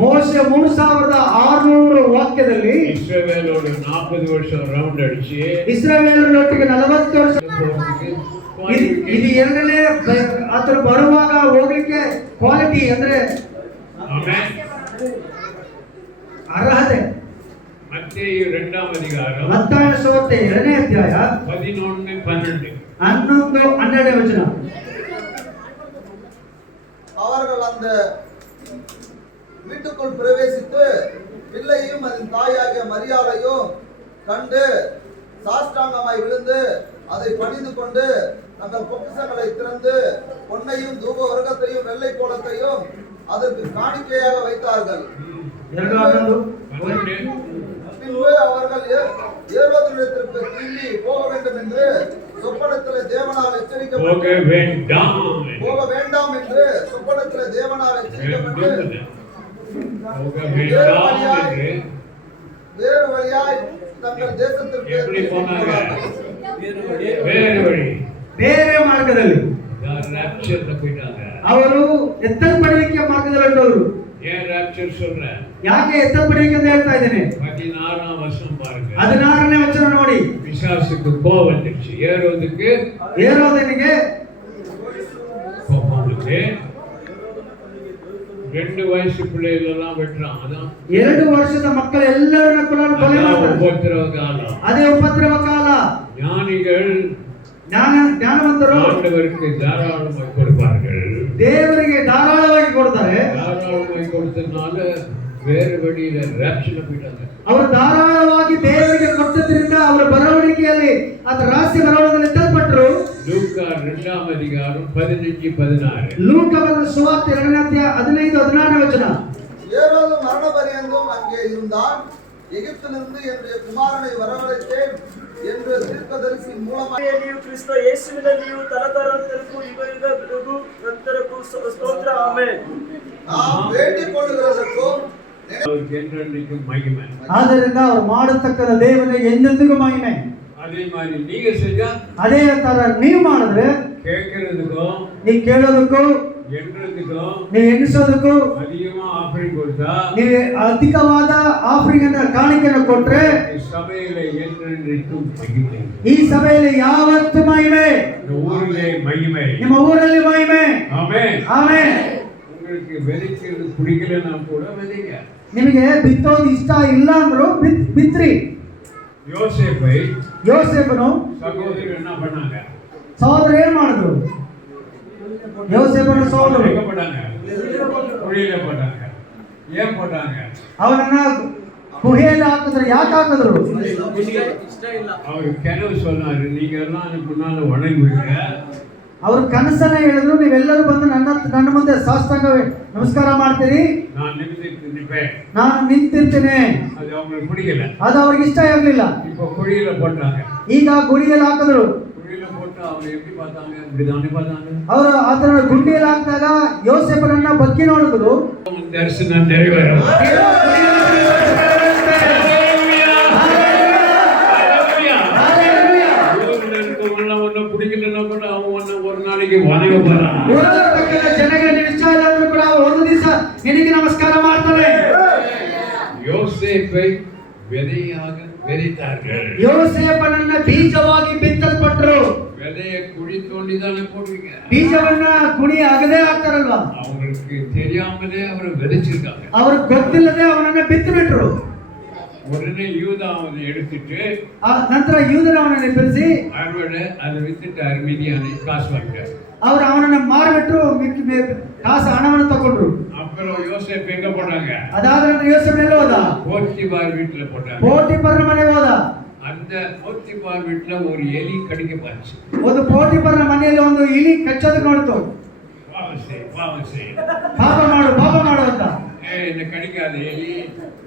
ಮೋಶೆ 3600 ವಾಕ್ಯದಲ್ಲಿ ಇಸ್ರಾಯೇಲೋடு 40 ವರ್ಷ ರೌಂಡ್ ಅಡಿಸಿ ಇಸ್ರಾಯೇಲರೊಟ್ಟಿಗೆ 40 ವರ್ಷ ಇದು ಎರಡನೇ ಆತನು ಬರುವಾಗ ಹೋಗ್ಲಿಕ್ಕೆ ಕ್ವಾಲಿಟಿ ಅಂದ್ರೆ ಅರ್ಹತೆ. ಮತ್ತೇಯು 2వ ಅಧಿಕಾರಂ ಮತ್ತಾಯ ಸುವಾರ್ತೆ 2ನೇ ಅಧ್ಯಾಯ 11-12. 11-12 ವಚನ. அவர்கள் அந்த வீட்டுக்குள் பிரவேசித்து பிள்ளையும் அதன் தாயாகிய மரியாளையும் கண்டு சாஷ்டாங்கமாய் விழுந்து அதை பணிந்து கொண்டு தங்கள் பொக்கிஷங்களை திறந்து பொன்னையும் தூப வர்க்கத்தையும் வெள்ளை கோலத்தையும் அதற்கு காணிக்கையாக வைத்தார்கள். பின்பு அவர்கள் ஏரோதிடத்திற்கு திரும்பி போக வேண்டும் என்று சொப்பனத்திலே தேவனால் எச்சரிக்கப்பட்டு போக வேண்டாம் என்று சொப்பனத்திலே தேவனால் எச்சரிக்கப்பட்டு வேறு வழியாய் தங்கள் தேசத்திற்கு ಬೇರೆ ಮಾರ್ಗದಲ್ಲಿ ಅವರು ಎತ್ತಲ್ಪಡುವಿಕೆ ಮಾರ್ಗದಲ್ಲಿ ಹೊರಟವರು. ಯಾಕೆ ಎತ್ತಲ್ಪಡುವಿಕೆ ಅಂತ ಹೇಳ್ತಾ ಇದ್ದೇನೆ? 16ನೇ ವಚನ ನೋಡಿ. பிசாசுக்கு கோபம் வந்துச்சு. ஏரோதுக்கு ஏரோதனிಗೆ கோபம் வந்துச்சு. 2 ವಯಸ್ಸು பிள்ளைகளெல்லாம் வெட்டுறான். அதான் 2 ವರ್ಷದ ಮಕ್ಕಳೆಲ್ಲರನ್ನ ಕೂಡ ಕೊಲೆ ಮಾಡ್ತಾರೆ. ಉಪದ್ರವ ಕಾಲ. ಅದೇ ಉಪದ್ರವ ಕಾಲ. ஞானிகள் ಜ್ಞಾನವಂತರು ಆண்டವರಿಗೆ ಧಾರಾಳವಾಗಿ ಕೊಡ್ತಾರೆ. ದೇವರಿಗೆ ಧಾರಾಳವಾಗಿ ಕೊಡ್ತಾರೆ. ಧಾರಾಳವಾಗಿ ಕೊಡ್ತನಾல ಬೇರೆ ಬಡಿಯ ರಕ್ಷಣೆ ಬಿಡಲ್ಲ. ಅವರು ಧಾರಾಳವಾಗಿ ದೇವರಿಗೆ ಕೊಟ್ಟದ್ರಿಂದ ಅವರ ಬರವಣಿಗೆಯಲ್ಲಿ ಅದು ರಹಸ್ಯ ಬರವಣಿಗೆಯಲ್ಲಿ ತಲ್ಪಟ್ಟರು. ಲೂಕ 2వ ಅಧಿಕಾರಂ 15-16. ಲೂಕ ಬರೆದ ಸುವಾರ್ತೆ 2ನೇ ಅಧ್ಯಾಯ 15-16 ವಚನ. ஏரோது மரண பரியந்தம் அங்கே இருந்தான். எகிப்திலிருந்து என்னுடைய குமாரனை வரவழைத்தேன் என்று தீர்க்கதரிசி மூலமாக ನೀವು ಕ್ರಿಸ್ತ ಯೇಸುವಿನಲ್ಲಿಯೂ ತರತರಂತರಕ್ಕೂ ಯುಗಯುಗಕ್ಕೂ ನಂತರಕ್ಕೂ ಸ್ತೋತ್ರ ಆಮೆನ್. நாம் வேண்டிக் கொள்ளுகிறதற்கும் என்றென்றைக்கும் மகிமை. ಆದ್ದರಿಂದ ಅವರು ಮಾಡತಕ್ಕಂತ ದೇವರಿಗೆ ಎಂದೆಂದಿಗೂ ಮಹಿಮೆ. அதே மாதிரி நீங்க செஞ்சா ಅದೇ ತರ ನೀವು ಮಾಡಿದ್ರೆ கேட்கிறதுக்கும் ನೀವು ಕೇಳೋದಕ್ಕೂ எண்றதுக்கும் ನೀವು ಎಣಿಸೋದಕ್ಕೂ அதிகமா ஆஃபரிங் கொடுத்தா ನೀವು ಅಧಿಕವಾದ ಆಫರಿಂಗ್ ಅನ್ನು ಕಾಣಿಕೆಯನ್ನು ಕೊಟ್ರೆ சபையில என்றென்றைக்கும் மகிமை. ಈ ಸಭೆಯಲ್ಲಿ ಯಾವತ್ತೂ ಮಹಿಮೆ. ஊரிலே மகிமை. ನಿಮ್ಮ ಊರಲ್ಲಿ ಮಹಿಮೆ. ஆமென். ಆಮೆನ್. உங்களுக்கு விதைக்கிறது பிடிக்கலன்னா கூட விதைங்க. ನಿಮಗೆ ಬಿತ್ತೋದು ಇಷ್ಟ ಇಲ್ಲ ಅಂದ್ರು ಬಿತ್ರಿ. ಯೋಸೇಫನು ಸಹೋದರರು என்ன பண்ணாங்க? ಸಹೋದರ ಏನ್ ಮಾಡಿದ್ರು? ಯೋಸೇಫನ ಸಹೋದರರು ಕುಳಿயில போட்டாங்க. ஏன் போட்டாங்க? ಅವನನ್ನ ಗುಹೆಯಲ್ಲಿ ಹಾಕಿದ್ರು. ಯಾಕೆ ಹಾಕಿದ್ರು? ಅವರು ಕೆಲವು சொன்னாரு, நீங்க எல்லாம் முன்னால வணங்குவீங்க. ಅವರು ಕನಸನ್ನ ಹೇಳಿದ್ರು, ನೀವೆಲ್ಲರೂ ಬಂದು ನನ್ನ ಮುಂದೆ ಸಾಷ್ಟಾಂಗ ನಮಸ್ಕಾರ ಮಾಡ್ತೀರಿ, ನಾನು ನಿಂತಿರ್ತೇನೆ. ಅದು ಅವರಿಗೆ பிடிக்கல. ಅದು ಅವ್ರಿಗೆ ಇಷ್ಟ ಆಗಲಿಲ್ಲ. இப்போ குழியில போட்டாங்க. ಈಗ ಗುಡಿಯಲ್ಲಿ ಹಾಕಿದ್ರು. குழியில போட்டு ಅವರು எப்படி பார்த்தாங்க? இப்படிதானே பார்த்தாங்க. ಅವರು ಆತನ ಗುಂಡಿಯಲ್ಲಿ ಹಾಕಿದಾಗ ಯೋಸೇಫನನ್ನ ಬಗ್ಗಿ ನೋಡಿದ್ರು. ದರ್ಶನ ನೆರವೇರಲ್ಲ. பிடிக்கலன்னா கூட அவன் ஒரு நாளைக்கு வணங்க போறான். ಜನಗಳಿಗೆ ಇಷ್ಟ ಇಲ್ಲ ಅಂದ್ರೂ ಕೂಡ ಒಂದು ದಿವಸ ನಿನಗೆ ನಮಸ್ಕಾರ ಮಾಡ್ತಾರೆ. யோசேப்பை விதையாக விதைத்தார்கள். ಯೋಸೇಫನನ್ನ ಬೀಜವಾಗಿ ಬಿತ್ತಲ್ಪಟ್ಟರು. விதையை குழி தோண்டி தானே போடுவீங்க. ಬೀಜವನ್ನ ಕುಣಿ ಅಗದೇ ಹಾಕ್ತಾರಲ್ವಾ? அவங்களுக்கு தெரியாமலே ಅವರು விதைச்சிருக்காங்க. ಅವ್ರಿಗೆ ಗೊತ್ತಿಲ್ಲದೆ ಅವನನ್ನ ಬಿತ್ತು ಬಿಟ್ರು. உடனே யூதா அவனை எடுத்துட்டு ಆ ನಂತರ ಯೂದನ ಅವನನ್ನು ಎಬ್ಬರಿಸಿ அவரோட அதை வித்துட்டார் மிதியானை காசு வாங்கிட்டார். ಅವರು ಅವನನ್ನು ಮಾರಿಬಿಟ್ಟು ಕಾಸು ಹಣವನ್ನು ತಗೊಂಡ್ರು. அப்புறம் யோசேப் எங்க போட்டாங்க? ಅದಾದ ನಂತರ ಯೋಸೇಫ್ ಎಲ್ಲಿ ಹೋದ? போத்திபார் வீட்டுல போட்டாங்க. ಪೋಟಿಫರನ ಮನೆಗೆ ಹೋದ. அந்த போத்திபார் வீட்டுல ஒரு எலி கடிக்க பார்த்து ಒಂದು ಪೋಟಿಫರನ ಮನೆಯಲ್ಲಿ ಒಂದು ಇಲಿ ಕಚ್ಚೋದಕ್ಕೆ ನೋಡ್ತು. ಪಾಪ ಮಾಡು ಅಂತ. என்ன கடிக்காத எலி,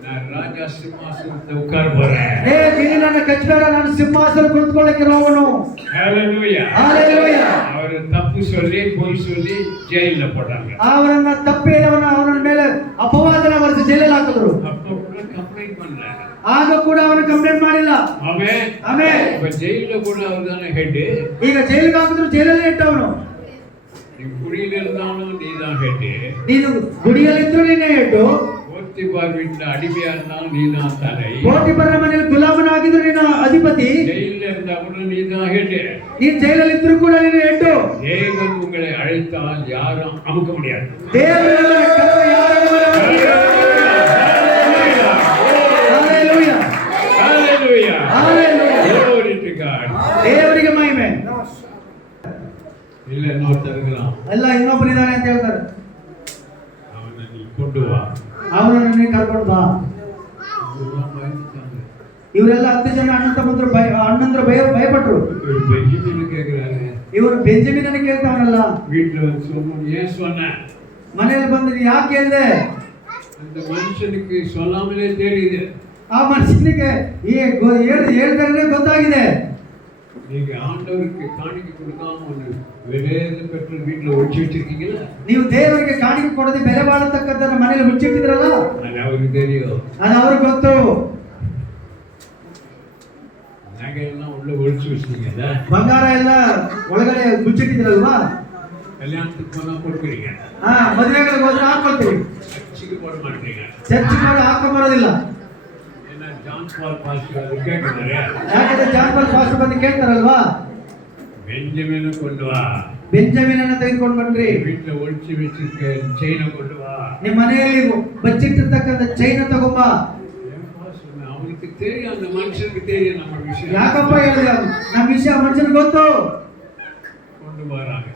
நான் ராஜா சிம்மாசனத்தை உட்கார போறேன். ಇಲಿ ನನ್ನ ಕಚ್ಚಬೇಡ, ನಾನು ಸಿಂಹಾಸನ ಕುಳಿತುಕೊಳ್ಳಕ್ಕೆ ಹೋಗೋನು. ஹalleluya. ஹalleluya. அவர் தப்பு சொல்லி பொய் சொல்லி ஜெயில்ல போட்டாங்க. ಅವರನ್ನ ತಪ್ಪಿ ಅವನ ಮೇಲೆ ಅಪವಾದನ ಹೊರಿಸಿ ಜೈಲಲ್ಲಿ ಹಾಕಿದ್ರು. அப்போ கூட கம்ப்ளைண்ட் பண்ணாங்க. ಆಗ ಕೂಡ ಅವನು ಕಂಪ್ಲೇಂಟ್ ಮಾಡಿಲ್ಲ. ಆಮೆನ್. ಆಮೆನ್. இப்ப ஜெயில்ல கூட அவர்தானே ஹெட். ಈಗ ಜೈಲಿಗೆ ಹಾಕಿದ್ರು, ಜೈಲಲ್ಲಿ ಇಟ್ಟವನು. நீ குடியில இருந்தாலும் நீதான் ஹெட். ನೀನು ಗುಡಿಯಲ್ಲಿದ್ರು ನೀನೇ ಹೆಡ್ಡು. போத்திபார் வீட்டுல அடிமையா இருந்தாலும் நீதான் தலை. ಪೋಟಿಫರನ ಮನೆಯಲ್ಲಿ ಗುಲಾಮನಾಗಿದ್ರು ನೀನು ಅಧಿಪತಿ. ஜெயில்ல இருந்தா கூட நீதான் ஹெட். ನೀನು ಜೈಲಲ್ಲಿ ಇದ್ರು ಕೂಡ ನೀನು ಹೆಡ್ಡು. தேவன் உங்களை அழைத்தால் யாரும் அமுக்க முடியாது. ದೇವರ ಕರೆದು ಯಾರನ್ನು hallelujah. Hallelujah. Hallelujah. Glory to God. ದೇವರಿಗೆ ಮಹಿಮೆ. இல்ல இன்னொருத்தருக்கலாம் ಅಲ್ಲ ಇನ್ನೊಬ್ಬರಿದ್ದಾರೆ ಅಂತ ಹೇಳ್ತಾರೆ. அவனை நீ கொண்டு வா. ಅವನನ್ನು ನೀನು ಕರ್ಕೊಂಡು ಬಾ. இவரெல்லாம் பயந்துட்டாங்க. ಇವರೆಲ್ಲ 10 ಜನ ಅಣ್ಣಂದ್ರು ಭಯಪಟ್ರು. இவர் பெஞ்சிமின் கேட்கிறாரு. ಇವರು ಬೆಂಜಮಿನನ್ನು ಕೇಳ್ತಾವನಲ್ಲ. வீட்டுல வந்து சொல்லணும், ஏன் சொன்ன? ಮನೆಯಲ್ಲಿ ಬಂದು ಯಾಕೆ ಹೇಳಿದೆ? அந்த மனுஷனுக்கு சொல்லாமலே தெரியுது. ಆ ಮನುಷ್ಯನಿಗೆ ಹೇಳ್ದಾಗಲೇ ಗೊತ್ತಾಗಿದೆ. நீங்க ஆண்டவருக்கு காணிக்கை கொடுக்காம ஒண்ணு விலையேற பெற்ற வீட்டுல ஒழிச்சு வச்சிருக்கீங்களா? ನೀವು ದೇವರಿಗೆ ಕಾಣಿಕೆ ಕೊಡದೆ ಬೆಲೆ ಬಾಳತಕ್ಕದ್ದನ್ನ ಮನೆಯಲ್ಲಿ ಮುಚ್ಚಿಟ್ಟಿದ್ರಲ್ಲ, அது அவருக்கு தெரியும். ಅದು ಅವ್ರಿಗೆ ಗೊತ್ತು. நகையெல்லாம் உள்ள ஒழிச்சு வச்சிருக்கீங்கல்ல, ಬಂಗಾರ ಎಲ್ಲ ಒಳಗಡೆ ಮುಚ್ಚಿಟ್ಟಿದ್ರಲ್ವಾ? கல்யாணத்துக்கு போனா கொடுக்குறீங்க, ಮದುವೆಗಳಿಗೆ ಹೋದ್ರೆ ಹಾಕೊಳ್ತೀವಿ, சர்ச்சுக்கு போட மாட்டீங்க. ಚರ್ಚಿಗೆ ಹೋಗಿ ಹಾಕೊಂಬರೋದಿಲ್ಲ. ஏன்னா ஜான் பால் பாஸ்டர் அது கேட்கிறாரு, ಯಾಕಂದ್ರೆ ಜಾನ್ ಪಾಲ್ ಪಾಸ್ಟರ್ ಬಂದು ಕೇಳ್ತಾರಲ್ವಾ, பெஞ்சமினை கொண்டு வா, ಬೆಂಜಮಿನನ್ನ ತೆಗೆದುಕೊಂಡು ಬನ್ರಿ, வீட்டுல ஒழிச்சு வச்சிருக்க செயினை கொண்டு வா, ನಿಮ್ಮ ಮನೆಯಲ್ಲಿ ಬಚ್ಚಿಟ್ಟಿರ್ತಕ್ಕಂಥ ಚೈನ ತಗೊಂಬ. அவனுக்கு தெரியும், அந்த மனுஷனுக்கு தெரியும் நம்ம விஷயம். ಯಾಕಪ್ಪ ಹೇಳಿದ? ನಮ್ಮ ವಿಷಯ ಮನುಷ್ಯನಿಗೆ ಗೊತ್ತು. கொண்டு வராங்க,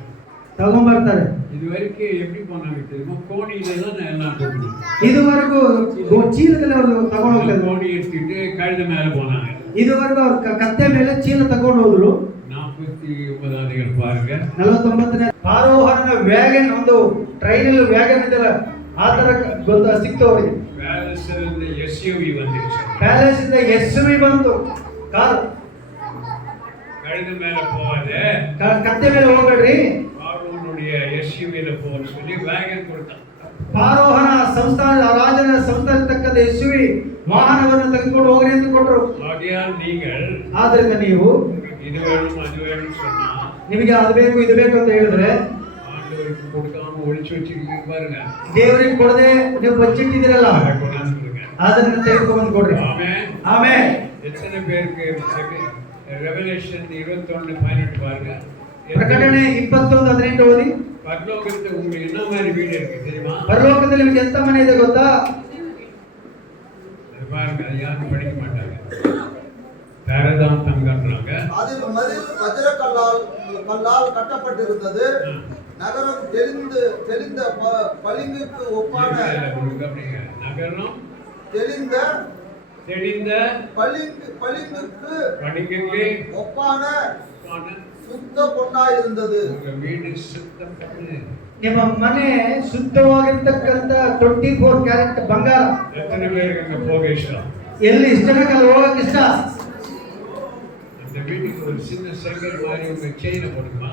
ತಗೊಂಬರ್ತಾರೆ. இது வரைக்கும் எப்படி போனாங்க தெரியுமா? கோணியில தான் எல்லாம் கொண்டு ಇದುವರೆಗೂ ಚೀಲದಲ್ಲಿ ಅವರು ತಗೊಂಡು ಹೋಗ್ತಾರೆ. கோணி எடுத்துட்டு கழுத மேல போனாங்க. ಇದುವರೆಗೂ ಅವ್ರ ಕತ್ತೆ ಮೇಲೆ ಚೀಲ ತಗೊಂಡು ಹೋದ್ರು. 49 பாருங்க, 49ನೇ ಆರೋಹಣ ವ್ಯಾಗನ್, ಒಂದು ಟ್ರೈನಲ್ಲಿ ವ್ಯಾಗನ್ ಇದೆಲ್ಲ ಆ ತರ ಸಿಕ್ತು ಅವರಿಗೆ. ಪ್ಯಾಲೇಸ್ನಿಂದ ಎಸ್ಯುವಿ வந்துச்சு, ಪ್ಯಾಲೇಸ್ ಇಂದ ಎಸ್ಯುವಿ ಬಂತು, ಕಾರ್. கழுத மேல போவாதே, ಕತ್ತೆ ಮೇಲೆ ಹೋಗಬೇಡ್ರಿ, பார்வோனுடைய எஸ்யுவில போன்னு சொல்லி ವ್ಯಾಗನ್ கொடுத்தான். ಆರೋಹಣ ಸಂಸ್ಥಾನ, ರಾಜನ ಸಂಸ್ಥಾನತಕ್ಕಂಥ ಎಸ್ಯುವಿ ವಾಹನವನ್ನು ತೆಗೆದುಕೊಂಡು ಹೋಗ್ರಿ ಅಂತ ಕೊಟ್ಟರು. ஆகையால் நீங்கள் ಆದ್ರಿಂದ ನೀವು இது வேணும் அது வேணும் சொன்னா, ನಿಮಗೆ ಅದು ಬೇಕು ಇದು ಬೇಕು ಅಂತ ಹೇಳಿದ್ರೆ ஆண்டவருக்கு கொடுக்காம ஒளிச்சு வச்சிருக்கீங்க பாருங்க, ದೇವರಿಗೆ ಕೊಡದೆ ನೀವು ಬಚ್ಚಿಟ್ಟಿದ್ದೀರಲ್ಲ, அதை கொண்டாந்துருங்க. ಅದನ್ನ ತೆಗೆದುಕೊಂಡು ಕೊಡ್ರಿ. ஆமென். ಆಮೆನ್. எத்தனை பேருக்கு ரெவலேஷன் 21:18 பாருங்க. ಪ್ರಕಟಣೆ 21:18 ಓದಿ. பரலோகத்துல உங்களுக்கு என்ன மாதிரி வீடு இருக்கு தெரியுமா? ಪರಲೋಕದಲ್ಲಿ ನಿಮಗೆ ಎಂತ ಮನೆ ಇದೆ ಗೊತ್ತಾ? அது பாருங்க, அது யாரும் படிக்க மாட்டாங்க, தரதான் தங்கன்றாங்க. அதில் மதில் வஜ்ர கல்லால் கட்டப்பட்டிருந்தது. நகரம் தெளிந்த பளிங்குக்கு ஒப்பான நகரம் தெளிந்த பளிங்குக்கு ஒப்பான சுத்த பொன்னாயிருந்தது. வீடு சுத்தப்பட்டு, ನಿಮ್ಮ ಮನೆ ಶುದ್ಧವಾಗಿರ್ತಕ್ಕಂಥ 24 ಕ್ಯಾರೆಟ್ ಬಂಗಾರ. எத்தனை பேருக்கு அங்க போக இஷ்டம்? ಎಲ್ಲಿ ಇಷ್ಟ ಜನಕ್ಕೆ ಹೋಗಕ್ಕೆ ಇಷ್ಟ. அந்த வீட்டுக்கு ஒரு சின்ன செங்கல் மாதிரி உங்க செயினை போடுமா?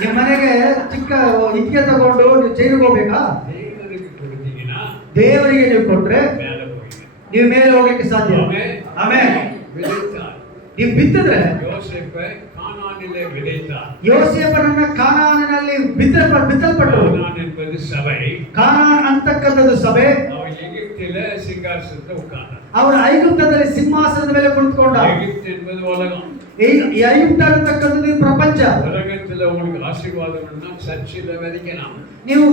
ನಿಮ್ಮ ಮನೆಗೆ ಚಿಕ್ಕ ಇಟ್ಟಿಗೆ ತಗೊಂಡು ನೀವು ಚೈನಿಗೆ ಹೋಗ್ಬೇಕಾ? தேவனுக்கு கொடுத்தீங்கன்னா ದೇವರಿಗೆ ನೀವು ಕೊಟ್ರೆ மேல போவீங்க. ನೀವು ಮೇಲೆ ಹೋಗಕ್ಕೆ ಸಾಧ್ಯ. ಆಮೆನ್. விதைத்தார், ನೀವು ಬಿತ್ತಿದ್ರೆ, யோசேப்பை கானானிலே விதைத்தார். ಯೋಸೇಫನನ್ನ ಕಾನಾನಿನಲ್ಲಿ ಬಿತ್ತಲ್ಪಟ್ಟರು. கானான் என்பது சபை. ಕಾನಾನ್ ಅಂತಕ್ಕಂಥದ್ದು ಸಭೆ. அவன் எகிப்தில சிங்காசனத்தை உட்கார்ந்தான். ಅವರ ಐಗುಪ್ತದಲ್ಲಿ ಸಿಂಹಾಸನದ ಮೇಲೆ ಕುಳಿತುಕೊಂಡ. எகிப்து என்பது உலகம். ಈ ಐಗುಪ್ತ ಅಂತಕ್ಕಂಥದ್ದು ಪ್ರಪಂಚ. உலகத்துல உங்களுக்கு ஆசீர்வாதம்னா சர்ச்சில விதைக்கலாம். ನೀವು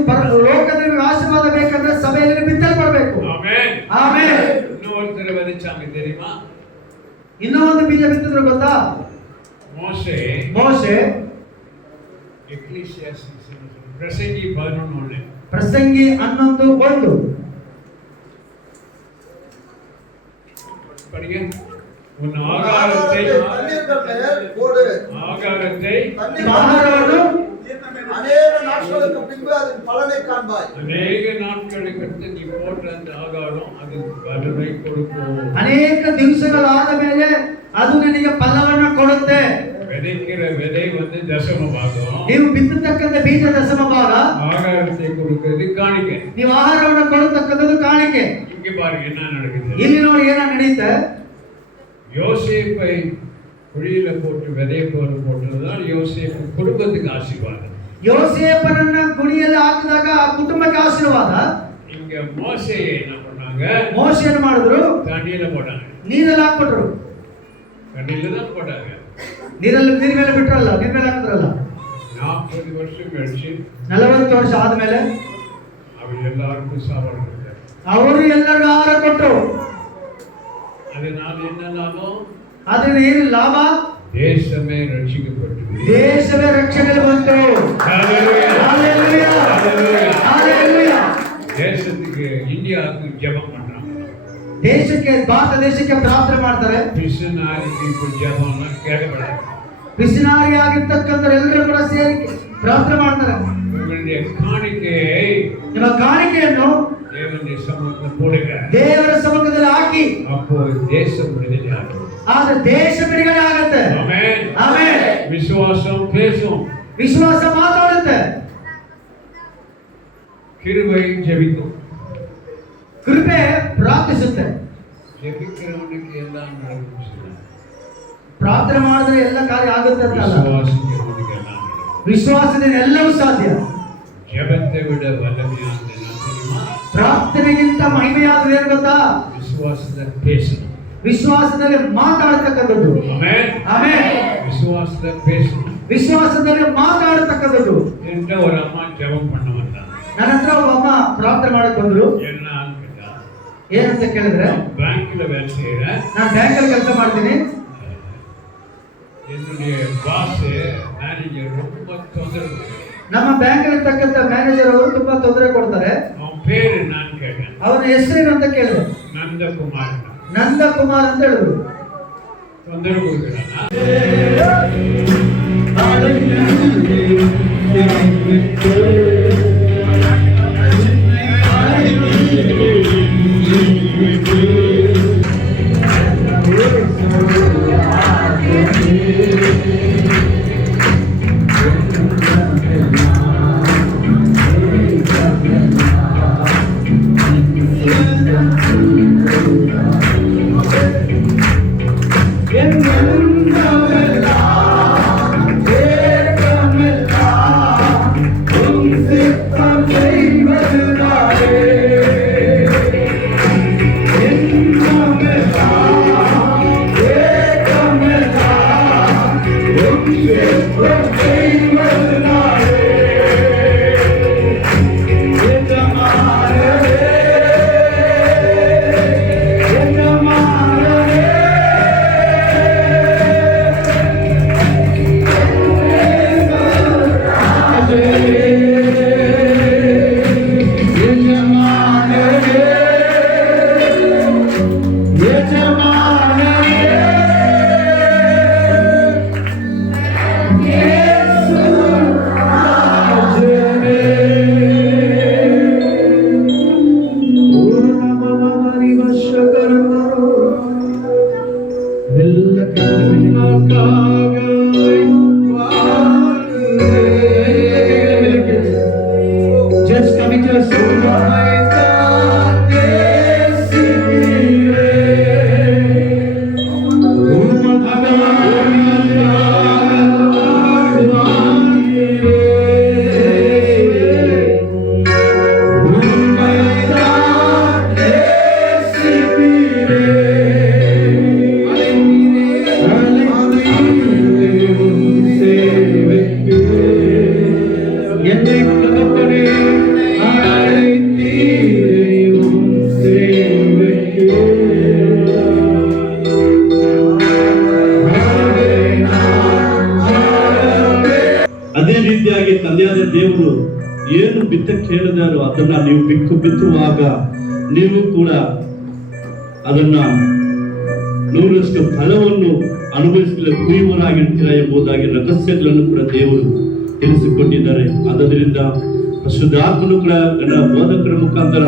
ಲೋಕದಲ್ಲಿ ಆಶೀರ್ವಾದ ಬೇಕಂದ್ರೆ ಸಭೆಯಲ್ಲಿ ಬಿತ್ತಲ್ಪಡಬೇಕು. ஆமென். ಆಮೆನ್. இன்னொரு இன்னொருத்தரை விதைச்சாங்க தெரியுமா? ಇನ್ನೂ ಒಂದು ಬೀಜ ಬಿತ್ತಿದ್ರು ಗೊತ್ತಾ? மோசே ಮೋಶೆ எக்லீசியாஸ்டிஸ் பிரசங்கி 11:1 ಪ್ರಸಂಗಿ 11:1 படிங்க. உன் ஆகாரத்தை தண்ணீர்கள் மேல் போடு. ஆகாரத்தை ಆಹಾರವನ್ನು அநேக நாட்களுக்கு பின்பு அதன் பலனை காண்பாய். அநேக நாட்களுக்கு அடுத்து நீ போட்ட அந்த ஆகாரம் அது பலனை கொடுக்கும். ಅನೇಕ ದಿವಸಗಳಾದ ಮೇಲೆ ಅದು ನಿನಗೆ ಫಲವನ್ನು ಕೊಡುತ್ತೆ. விதைக்கிற விதை வந்து தசம பாகம். ನೀವು ಬಿತ್ತತಕ್ಕಂತ ಬೀಜ ದಶಮ ಭಾಗ. ஆகாரத்தை கொடுக்கிறது காணிக்கை. ನೀವು ಆಹಾರವನ್ನು ಕೊಡತಕ್ಕಂಥದ್ದು ಕಾಣಿಕೆ. இங்க பாருங்க என்ன நடக்குது. ಇಲ್ಲಿ ನೋಡಿ ಏನ ನಡೆಯುತ್ತೆ. யோசேப்பை குழியில போட்டு விதை போட்டதுதான் யோசேப்பு குடும்பத்துக்கு ஆசீர்வாதம். ಯೋಸೇಫನನ್ನ ಗುಡಿಯಲ್ಲಿ ಹಾಕಿದಾಗ ಆ ಕುಟುಂಬಕ್ಕೆ ಆಶೀರ್ವಾದ. இங்க மோசேயை என்ன பண்ணாங்க? ಮೋಶೆಯನ್ನು ಮಾಡಿದ್ರು, தண்ணியில போட்டாங்க. ನೀರಲ್ಲಿ ಹಾಕ್ಬಿಟ್ರು. தண்ணியில தான் போட்டாங்க. ನೀರ್ ಮೇಲೆ ಬಿಟ್ರಲ್ಲ, ನೀರ್ ಮೇಲೆ ಹಾಕಿದ್ರಲ್ಲ. 40 வருஷம் கழிச்சு 40 ವರ್ಷ ಆದ್ಮೇಲೆ அவர் எல்லாருக்கும் சாப்பாடு கொடுத்தார். ಅವರು ಎಲ್ಲರಿಗೂ ಆಹಾರ ಕೊಟ್ಟರು. அதனால என்ன லாபம்? ಅದರಿಂದ ಏನು ಲಾಭ? தேசமே ரட்சிக்கப்பட்டது. ದೇಶವೇ ರಕ್ಷಣೆಗೆ ಬಂತು. ஹalleluya ஹalleluya ஹalleluya ஹalleluya. தேசத்துக்கு இந்தியாவுக்கு ஜெபம் பண்றாங்க. ದೇಶಕ್ಕೆ, ಭಾರತ ದೇಶಕ್ಕೆ ಪ್ರಾರ್ಥನೆ ಮಾಡ್ತಾರೆ. ಮಿಷನರಿಗೆ ಜೆಬವನ್ನು ಕೇಳಬೇಡ. ಮಿಷನರಿ ಆಗಿರ್ತಕ್ಕಂಥ ಎಲ್ಲರೂ ಕೂಡ ಸೇರಿ ಪ್ರಾರ್ಥನೆ ಮಾಡ್ತಾರೆ. உங்களுடைய காணிக்கையை ನಿಮ್ಮ ಕಾಣಿಕೆಯನ್ನು தேவனுடைய சமூகத்தில் போடுங்க. ದೇವರ ಸಮ್ಮುಖದಲ್ಲಿ ಹಾಕಿ. அப்போ தேசம் விடுதலை ஆகும். ಆದ್ರೆ ದೇಶ ಬಿಡುಗಡೆ ಆಗುತ್ತೆ. ஆமென் ಆಮೆನ್. விசுவாசம் பேசும். ವಿಶ್ವಾಸ ಮಾತಾಡುತ್ತೆ. கிருபை ஜெபிக்கும். ಕೃಪೆ ಪ್ರಾರ್ಥಿಸುತ್ತೆ. ஜெபிக்கிறவனுக்கு எல்லாம் நடக்கும். ಪ್ರಾರ್ಥನೆ ಮಾಡಿದ್ರೆ ಎಲ್ಲ ಕಾರ್ಯ ಆಗುತ್ತೆ ಅಂತಲ್ಲ. விசுவாசிக்கிறவனுக்கு எல்லாம் நடக்கும். ವಿಶ್ವಾಸದಿಂದ ಎಲ್ಲವೂ ಸಾಧ್ಯ. ஜெபத்தை விட வல்லமையானது என்ன தெரியுமா? ಪ್ರಾರ್ಥನೆಗಿಂತ ಮಹಿಮೆಯಾದದ್ದು ಏನು ಗೊತ್ತಾ? விசுவாசத்தை பேசணும். ವಿಶ್ವಾಸದಲ್ಲಿ ಮಾತಾಡತಕ್ಕಂಥದ್ದು. ஆமென் ಆಮೆನ್. விசுவாசத்தை பேசணும். ವಿಶ್ವಾಸದಲ್ಲಿ ಮಾತಾಡತಕ್ಕಂಥದ್ದು. என்கிட்ட ஒரு அம்மா ஜெபம் பண்ண வந்தாங்க. ನನ್ನ ಹತ್ರ ಒಬ್ಬ ಅಮ್ಮ ಪ್ರಾರ್ಥನೆ ಮಾಡಕ್ ಬಂದ್ರು. என்ன கேட்டா, ಏನಂತ ಕೇಳಿದ್ರೆ, பேங்க்ல வேலை செய்யறேன். ನಾನು ಬ್ಯಾಂಕಲ್ಲಿ ಕೆಲಸ ಮಾಡ್ತೀನಿ. என்னுடைய பாஸ் மேனேஜர் ரொம்ப தொந்தரவு. ನಮ್ಮ ಬ್ಯಾಂಕ್ ಇರ್ತಕ್ಕಂಥ ಮ್ಯಾನೇಜರ್ ಅವರು ತುಂಬಾ ತೊಂದರೆ ಕೊಡ್ತಾರೆ. அவன் பேரு நான் கேட்டேன். ಅವನ ಹೆಸರೇನು ಅಂತ ಕೇಳಿದೆ. நந்தகுமார். ನಂದಕುಮಾರ್ ಅಂತ ಹೇಳಿದ್ರು. தொந்தரவு கொடுக்குறானா? Come ಅದೇ ರೀತಿಯಾಗಿ ತಂದೆಯಾದ ದೇವರು ಏನು ಬಿತ್ತಕ್ಕೆ ಹೇಳಿದಾರೋ ಅದನ್ನ ನೀವು ಬಿತ್ತುವಾಗ ನೀವು ಕೂಡ ಅದನ್ನ 100ರಷ್ಟು ಫಲವನ್ನು ಅನುಭವಿಸಲು ಕುಯ್ಯುವರಾಗಿರ್ತೀರ ಎಂಬುದಾಗಿ ರಹಸ್ಯಗಳನ್ನು ಕೂಡ ದೇವರು ತಿಳಿಸಿಕೊಟ್ಟಿದ್ದಾರೆ. ಆದ್ದರಿಂದ ಪರಿಶುದ್ಧಾತ್ಮನು ಕೂಡ ಬೋಧಕರ ಮುಖಾಂತರ,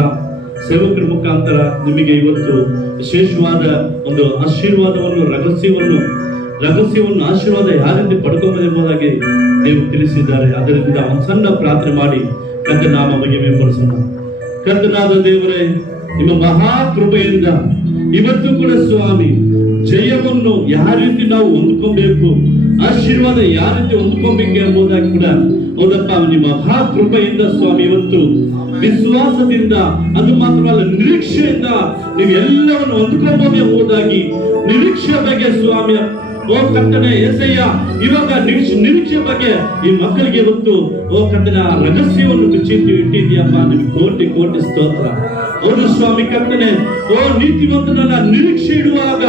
ಸೇವಕರ ಮುಖಾಂತರ ನಿಮಗೆ ಇವತ್ತು ವಿಶೇಷವಾದ ಒಂದು ಆಶೀರ್ವಾದವನ್ನು ರಹಸ್ಯವನ್ನು ಆಶೀರ್ವಾದ ಯಾರಿಂದ ಪಡ್ಕೊಂಬುದಾಗಿ ದೇವರು ತಿಳಿಸಿದ್ದಾರೆ. ಅದರಿಂದ ಒಂದು ಸಣ್ಣ ಪ್ರಾರ್ಥನೆ ಮಾಡಿ ಕರ್ತನಾಮ ಮಹಿಮೆ ಪಡಿಸೋಣ. ಕರ್ತನಾದ ದೇವರೇ, ನಿಮ್ಮ ಮಹಾ ಕೃಪೆಯಿಂದ ಇವತ್ತು ಕೂಡ ಸ್ವಾಮಿ ಜಯವನ್ನು ಯಾವ ರೀತಿ ನಾವು ಹೊಂದ್ಕೊಬೇಕು, ಆಶೀರ್ವಾದ ಯಾವ ರೀತಿ ಹೊಂದ್ಕೊಬೇಕು ಎಂಬುದಾಗಿ ಕೂಡ ಹೌದಪ್ಪ ನಿಮ್ಮ ಮಹಾ ಕೃಪೆಯಿಂದ ಸ್ವಾಮಿ ಇವತ್ತು ವಿಶ್ವಾಸದಿಂದ, ಅದು ಮಾತ್ರವಲ್ಲ ನಿರೀಕ್ಷೆಯಿಂದ ನೀವು ಎಲ್ಲವನ್ನು ಹೊಂದ್ಕೊಳ್ಬಹುದು ಎಂಬುದಾಗಿ ನಿರೀಕ್ಷೆ ಬಗ್ಗೆ ಸ್ವಾಮಿ ಓ ಕರ್ತನೆ ಏಸಯ್ಯ, ಇವಾಗ ನಿರೀಕ್ಷೆ ಬಗ್ಗೆ ಈ ಮಕ್ಕಳಿಗೆ ಇವತ್ತು ಓ ಕರ್ತನ ರಹಸ್ಯವನ್ನು ಇಟ್ಟಿದ್ಯಪ್ಪ. ನಿಮ್ಗೆ ಕೋಟಿ ಕೋಟಿ ಸ್ತೋತ್ರ. ಹೌದು ಸ್ವಾಮಿ ಕರ್ತನೆ, ಓ ನೀತಿವಂತನನ್ನ ನಿರೀಕ್ಷೆ ಇಡುವಾಗ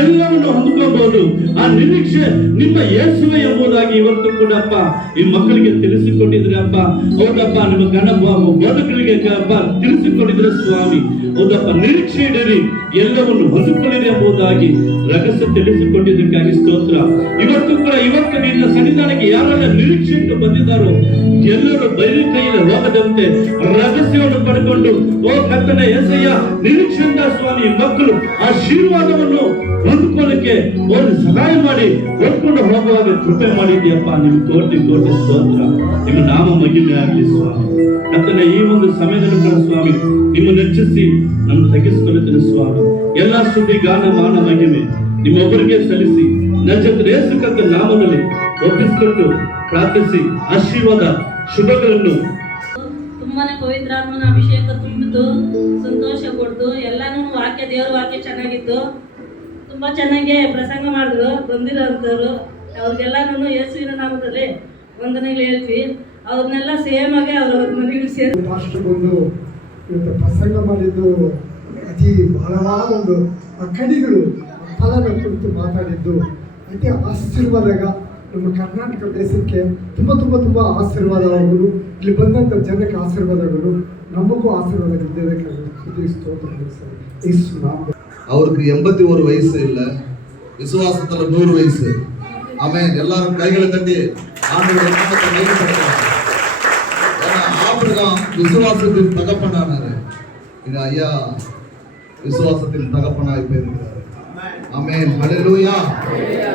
ಎಲ್ಲವನ್ನು ಹೊಂದ್ಕೋಬಹುದು. ಆ ನಿರೀಕ್ಷೆ ನಿಮ್ಮ ಯೇಸುವೆ ಎಂಬುದಾಗಿ ಇವತ್ತು ಕೂಡ ಅಪ್ಪ ಈ ಮಕ್ಕಳಿಗೆ ತಿಳಿಸಿಕೊಟ್ಟಿದ್ರೆ ಅಪ್ಪ. ಹೌದಪ್ಪ, ನಿಮ್ಮ ಗಣ ಬೋಧಕರಿಗೆ ಅಪ್ಪ ತಿಳಿಸಿಕೊಟ್ಟಿದ್ರೆ ಸ್ವಾಮಿ. ಹೌದಪ್ಪ, ನಿರೀಕ್ಷೆ ಇಡಿರಿ, ಎಲ್ಲವನ್ನು ಹೊಂದಿಕೊಳ್ಳಿರಿ ಎಂಬುದಾಗಿ ರಹಸ್ಯ ತಿಳಿಸಿಕೊಟ್ಟಿದ್ದಕ್ಕಾಗಿ ಸ್ತೋತ್ರ. ಇವತ್ತು ಕೂಡ ನಿನ್ನ ಸನ್ನಿಧಾನಕ್ಕೆ ಯಾರೆಲ್ಲ ನಿರೀಕ್ಷೆ ಇಟ್ಟು ಬಂದಿದ್ದಾರೋ ಎಲ್ಲರೂ ಬೈರಿ ಕೈಯಲ್ಲಿ ಹೋಗದಂತೆ ರಹಸ್ಯವನ್ನು ಪಡ್ಕೊಂಡು ಓ ಕರ್ತನೆ ಏಸಯ್ಯ ನಿರೀಕ್ಷೆಯಿಂದ ಸ್ವಾಮಿ ಮಕ್ಕಳು ಆಶೀರ್ವಾದವನ್ನು ಹೊಂದ್ಕೊಳ್ಳಕ್ಕೆ ಒಂದು ಸಹಾಯ ಮಾಡಿ ಹೊಂದ್ಕೊಂಡು ಹೋಗುವಾಗ ಕೃಪೆ ಮಾಡಿದ್ಯಪ್ಪ. ನಿಮ್ಗೆ ಕೋಟಿ ಕೋಟಿ ಸ್ತೋತ್ರ. ನಿಮ್ಮ ನಾಮ ಮಹಿಮೆ ಆಗಲಿ ಸ್ವಾಮಿ. ಕರ್ತನೆ, ಈ ಒಂದು ಸಮಯದಲ್ಲಿ ಕೂಡ ಸ್ವಾಮಿ ನಿಮ್ಮನ್ನು ಹೆಚ್ಚಿಸಿ ನಮ್ಮ ತಗ್ಗಿಸಿಕೊಳ್ಳುತ್ತೇನೆ ಸ್ವಾಮಿ. ಎಲ್ಲಾ ಸ್ತುತಿ ಗಾನ ಮಾನ ಮಹಿಮೆ ನಿಮ್ಮೊಬ್ಬರಿಗೆ ಸಲ್ಲಿಸಿ ನಜರೇಸು ಯೇಸು ಕರ್ತನ ನಾಮದಲ್ಲಿ ಒಪ್ಪಿಸಿಕೊಂಡು ಪ್ರಾರ್ಥಿಸಿ ಆಶೀರ್ವಾದ ಶುಭಗಳನ್ನು ತುಂಬಾನೇ ಪವಿತ್ರಾತ್ಮನ ಅಭಿಷೇಕ ತುಂಬಿತು, ಸಂತೋಷ ಕೊಡ್ತು. ಎಲ್ಲಾನು ದೇವರ ವಾಕ್ಯ ಚೆನ್ನಾಗಿತ್ತು. ತುಂಬಾ ಚೆನ್ನಾಗಿ ಪ್ರಸಂಗ ಮಾಡಿದ್ರು ಬಂದಿರೋಂಥವ್ರು. ಅವ್ರಿಗೆಲ್ಲಾನು ಯೇಸುವಿನ ನಾಮದಲ್ಲಿ ವಂದನೆಗಳು ಹೇಳ್ತೀವಿ. ಅವ್ರನ್ನೆಲ್ಲ ಸೇಮ್ ಆಗಿ ಅವ್ರ ಮನೆಗಳು ಸೇರಿ ಫಾಸ್ಟ್ ಬಂದು ಇವತ್ತು ಪ್ರಸಂಗ ಮಾಡಿದ್ದು ಅತಿ ಬಹಳವಾದ ಒಂದು ಕಡಿಗಳು ಫಲನ ಕುರಿತು ಮಾತಾಡಿದ್ದು ಅತಿ ಆಶೀರ್ವಾದಾಗ ನಮ್ಮ ಕರ್ನಾಟಕ ದೇಶಕ್ಕೆ ತುಂಬ ತುಂಬ ತುಂಬ ಆಶೀರ್ವಾದಗಳು, ಇಲ್ಲಿ ಬಂದಂಥ ಜನಕ್ಕೆ ಆಶೀರ್ವಾದಗಳು, ನಮಗೂ ಆಶೀರ್ವಾದಗಳಿದ್ದೇವೆ. அவருக்கு 81 வயசு இல்ல, விசுவாசத்துல 100 வயசு. ஆமென். எல்லாரும் கைகளை தட்டி ஆண்டவருடைய நாமத்தை மகிமைப்படுத்துங்க. ஏன்னா ஆபிரகாம் விசுவாசத்தின் தகப்பனானாரு. இது ஐயா விசுவாசத்தின் தகப்பனாய் போயிருக்கிறாரு. ஆமென். ஹல்லேலூயா.